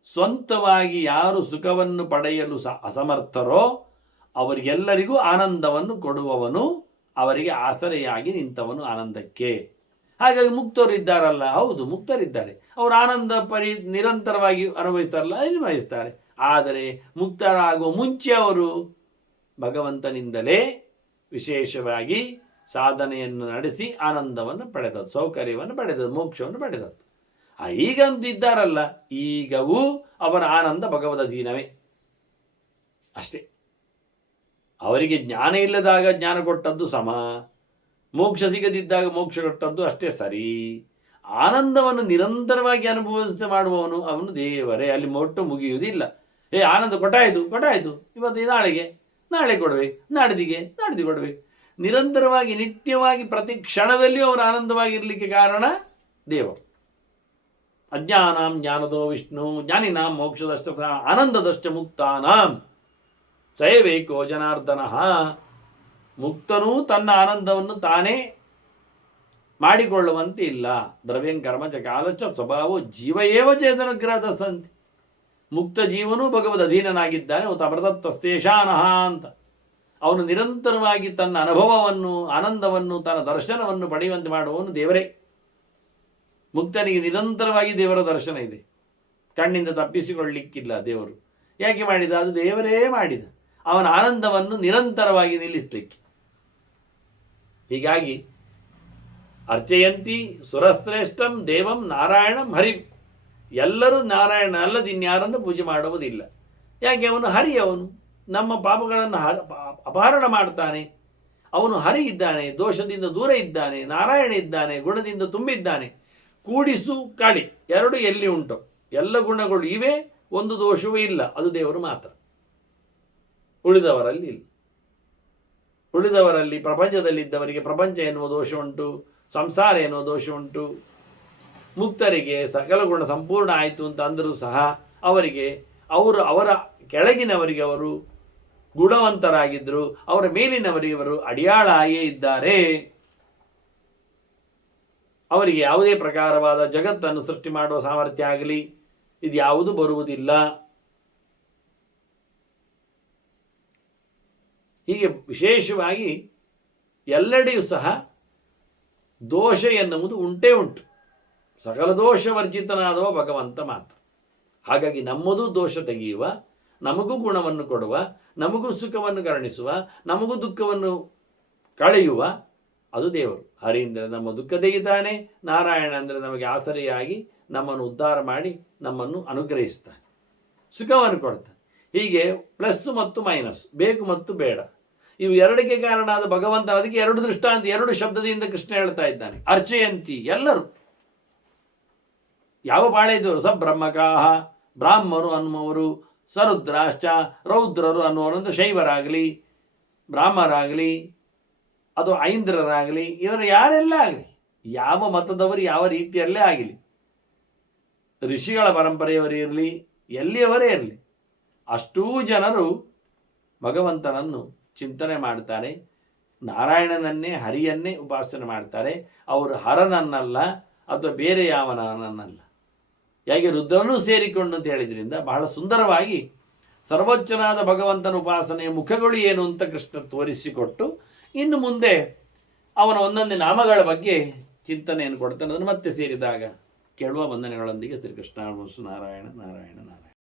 ಸ್ವಂತವಾಗಿ ಯಾರು ಸುಖವನ್ನು ಪಡೆಯಲು ಅಸಮರ್ಥರೋ ಅವರಿಗೆಲ್ಲರಿಗೂ ಆನಂದವನ್ನು ಕೊಡುವವನು, ಅವರಿಗೆ ಆಸರೆಯಾಗಿ ನಿಂತವನು ಆನಂದಕ್ಕೆ. ಹಾಗಾಗಿ ಮುಕ್ತರು ಇದ್ದಾರಲ್ಲ, ಹೌದು ಮುಕ್ತರಿದ್ದಾರೆ, ಅವರು ಆನಂದ ನಿರಂತರವಾಗಿ ಅನುಭವಿಸ್ತಾರಲ್ಲ, ಅನುಭವಿಸ್ತಾರೆ. ಆದರೆ ಮುಕ್ತರಾಗುವ ಮುಂಚೆ ಅವರು ಭಗವಂತನಿಂದಲೇ ವಿಶೇಷವಾಗಿ ಸಾಧನೆಯನ್ನು ನಡೆಸಿ ಆನಂದವನ್ನು ಪಡೆದದ್ದು, ಸೌಕರ್ಯವನ್ನು ಪಡೆದದ್ದು, ಮೋಕ್ಷವನ್ನು ಪಡೆದದ್ದು. ಈಗಂತೂ ಇದ್ದಾರಲ್ಲ, ಈಗವೂ ಅವರ ಆನಂದ ಭಗವದಧೀನವೇ ಅಷ್ಟೇ. ಅವರಿಗೆ ಜ್ಞಾನ ಇಲ್ಲದಾಗ ಜ್ಞಾನ ಕೊಟ್ಟದ್ದು ಸಮ, ಮೋಕ್ಷ ಸಿಗದಿದ್ದಾಗ ಮೋಕ್ಷ ಕೊಟ್ಟದ್ದು ಅಷ್ಟೇ ಸರಿ. ಆನಂದವನ್ನು ನಿರಂತರವಾಗಿ ಅನುಭವಿಸ ಮಾಡುವವನು ಅವನು ದೇವರೇ. ಅಲ್ಲಿ ಮೊಟ್ಟು ಮುಗಿಯುವುದಿಲ್ಲ. ಆನಂದ ಕೊಟ್ಟಾಯಿತು, ಇವತ್ತು ನಾಳೆ ಕೊಡಬೇಕು, ನಾಡಿದ್ದು ಕೊಡಬೇಕು. ನಿರಂತರವಾಗಿ ನಿತ್ಯವಾಗಿ ಪ್ರತಿ ಕ್ಷಣದಲ್ಲಿಯೂ ಅವರು ಆನಂದವಾಗಿರಲಿಕ್ಕೆ ಕಾರಣ ದೇವರು. ಅಜ್ಞಾನಾಂ ಜ್ಞಾನದೋ ವಿಷ್ಣು ಜ್ಞಾನಿನಾಂ ಮೋಕ್ಷದಷ್ಟ ಆನಂದದಷ್ಟ ಮುಕ್ತಾನಾಂ ಸಯವೇಕೋ ಜನಾರ್ದನ. ಮುಕ್ತನೂ ತನ್ನ ಆನಂದವನ್ನು ತಾನೇ ಮಾಡಿಕೊಳ್ಳುವಂತೆ ಇಲ್ಲ. ದ್ರವ್ಯಂ ಕರ್ಮಚ ಕಾಲಚ ಸ್ವಭಾವೋ ಜೀವ ಏವ ಚೇತನಗ್ರಹದ ಸಂತಿ. ಮುಕ್ತ ಜೀವನೂ ಭಗವದ್ ಅಧೀನನಾಗಿದ್ದಾನೆ. ತಮೃತಸ್ತೇಷಾನಃ ಅಂತ ಅವನು ನಿರಂತರವಾಗಿ ತನ್ನ ಅನುಭವವನ್ನು, ಆನಂದವನ್ನು, ತನ್ನ ದರ್ಶನವನ್ನು ಪಡೆಯುವಂತೆ ಮಾಡುವವನು ದೇವರೇ. ಮುಕ್ತನಿಗೆ ನಿರಂತರವಾಗಿ ದೇವರ ದರ್ಶನ ಇದೆ, ಕಣ್ಣಿಂದ ತಪ್ಪಿಸಿಕೊಳ್ಳಲಿಕ್ಕಿಲ್ಲ. ದೇವರು ಯಾಕೆ ಮಾಡಿದ? ಅದು ದೇವರೇ ಮಾಡಿದ, ಅವನ ಆನಂದವನ್ನು ನಿರಂತರವಾಗಿ ನಿಲ್ಲಿಸಲಿಕ್ಕೆ. ಹೀಗಾಗಿ ಅರ್ಚಯಂತಿ ಸುರಶ್ರೇಷ್ಠಂ ದೇವಂ ನಾರಾಯಣಂ ಹರಿ. ಎಲ್ಲರೂ ನಾರಾಯಣ ಅಲ್ಲದ ಇನ್ಯಾರನ್ನು ಪೂಜೆ ಮಾಡುವುದಿಲ್ಲ. ಯಾಕೆ? ಅವನು ಹರಿ, ಅವನು ನಮ್ಮ ಪಾಪಗಳನ್ನು ಅಪಹರಣ ಮಾಡ್ತಾನೆ. ಅವನು ಹರಿ ಇದ್ದಾನೆ, ದೋಷದಿಂದ ದೂರ ಇದ್ದಾನೆ, ನಾರಾಯಣ ಇದ್ದಾನೆ, ಗುಣದಿಂದ ತುಂಬಿದ್ದಾನೆ. ಕೂಡಿಸು ಕಳಿ ಎರಡು ಎಲ್ಲಿ ಉಂಟು? ಎಲ್ಲ ಗುಣಗಳು ಇವೆ, ಒಂದು ದೋಷವೂ ಇಲ್ಲ, ಅದು ದೇವರು ಮಾತ್ರ. ಉಳಿದವರಲ್ಲಿ ಇಲ್ಲ. ಉಳಿದವರಲ್ಲಿ ಪ್ರಪಂಚದಲ್ಲಿದ್ದವರಿಗೆ ಪ್ರಪಂಚ ಎನ್ನುವ ದೋಷ ಉಂಟು, ಸಂಸಾರ ಎನ್ನುವ ದೋಷ ಉಂಟು. ಮುಕ್ತರಿಗೆ ಸಕಲ ಗುಣ ಸಂಪೂರ್ಣ ಆಯಿತು ಅಂತ ಅಂದರೂ ಸಹ ಅವರಿಗೆ ಅವರ ಕೆಳಗಿನವರಿಗೆ ಅವರು ಗುಣವಂತರಾಗಿದ್ದರು, ಅವರ ಮೇಲಿನವರಿಗೆ ಅವರು ಅಡಿಯಾಳ ಆಗೇ ಇದ್ದಾರೆ. ಅವರಿಗೆ ಯಾವುದೇ ಪ್ರಕಾರವಾದ ಜಗತ್ತನ್ನು ಸೃಷ್ಟಿ ಮಾಡುವ ಸಾಮರ್ಥ್ಯ ಆಗಲಿ ಇದು ಯಾವುದು ಬರುವುದಿಲ್ಲ. ಹೀಗೆ ವಿಶೇಷವಾಗಿ ಎಲ್ಲೆಡೆಯೂ ಸಹ ದೋಷ ಎನ್ನುವುದು ಉಂಟೇ ಉಂಟು. ಸಕಲ ದೋಷವರ್ಜಿತನಾದವ ಭಗವಂತ ಮಾತ್ರ. ಹಾಗಾಗಿ ನಮ್ಮದು ದೋಷ ತೆಗೆಯುವ, ನಮಗೂ ಗುಣವನ್ನು ಕೊಡುವ, ನಮಗೂ ಸುಖವನ್ನು ಕರುಣಿಸುವ, ನಮಗೂ ದುಃಖವನ್ನು ಕಳೆಯುವ ಅದು ದೇವರು. ಹರಿ ಅಂದರೆ ನಮ್ಮ ದುಃಖ ತೆಗಿತಾನೆ, ನಾರಾಯಣ ಅಂದರೆ ನಮಗೆ ಆಸರೆಯಾಗಿ ನಮ್ಮನ್ನು ಉದ್ಧಾರ ಮಾಡಿ ನಮ್ಮನ್ನು ಅನುಗ್ರಹಿಸ್ತಾನೆ, ಸುಖವನ್ನು ಕೊಡ್ತಾನೆ. ಹೀಗೆ ಪ್ಲಸ್ ಮತ್ತು ಮೈನಸ್, ಬೇಕು ಮತ್ತು ಬೇಡ ಇವು ಎರಡಕ್ಕೆ ಕಾರಣ ಆದ ಭಗವಂತ. ಅದಕ್ಕೆ ಎರಡು ದೃಷ್ಟಾಂತ, ಎರಡು ಶಬ್ದದಿಂದ ಕೃಷ್ಣ ಹೇಳ್ತಾ ಇದ್ದಾನೆ. ಅರ್ಚಯಂತಿ ಎಲ್ಲರೂ, ಯಾವ ಪಾಳೆಯದವರು ಸ ಬ್ರಹ್ಮಕಾಹ, ಬ್ರಾಹ್ಮರು ಅನ್ನುವರು, ಸರುದ್ರಾಶ್ಚ ರೌದ್ರರು ಅನ್ನುವರಂದು ಶೈವರಾಗಲಿ, ಬ್ರಾಹ್ಮರಾಗಲಿ ಅಥವಾ ಐಂದ್ರರಾಗಲಿ, ಇವರು ಯಾರೆಲ್ಲ ಆಗಲಿ, ಯಾವ ಮತದವರು ಯಾವ ರೀತಿಯಲ್ಲೇ ಆಗಲಿ, ಋಷಿಗಳ ಪರಂಪರೆಯವರೇ ಇರಲಿ, ಎಲ್ಲಿಯವರೇ ಇರಲಿ, ಅಷ್ಟೂ ಜನರು ಭಗವಂತನನ್ನು ಚಿಂತನೆ ಮಾಡ್ತಾರೆ, ನಾರಾಯಣನನ್ನೇ ಹರಿಯನ್ನೇ ಉಪಾಸನೆ ಮಾಡ್ತಾರೆ. ಅವರು ಹರನನ್ನಲ್ಲ ಅಥವಾ ಬೇರೆ ಯಾವನನ್ನಲ್ಲ. ಹೇಗೆ ರುದ್ರನೂ ಸೇರಿಕೊಂಡು ಅಂತ ಹೇಳಿದ್ರಿಂದ ಬಹಳ ಸುಂದರವಾಗಿ ಸರ್ವೋಚ್ಚನಾದ ಭಗವಂತನ ಉಪಾಸನೆಯ ಮುಖಗಳು ಏನು ಅಂತ ಕೃಷ್ಣ ತೋರಿಸಿಕೊಟ್ಟು, ಇನ್ನು ಮುಂದೆ ಅವನ ಒಂದೊಂದೇ ನಾಮಗಳ ಬಗ್ಗೆ ಚಿಂತನೆಯನ್ನು ಕೊಡ್ತಾನೆ. ಅದನ್ನು ಮತ್ತೆ ಸೇರಿದಾಗ ಕೇಳುವ ವಂದನೆಗಳೊಂದಿಗೆ ಶ್ರೀಕೃಷ್ಣ ನಾರಾಯಣ ನಾರಾಯಣ ನಾರಾಯಣ.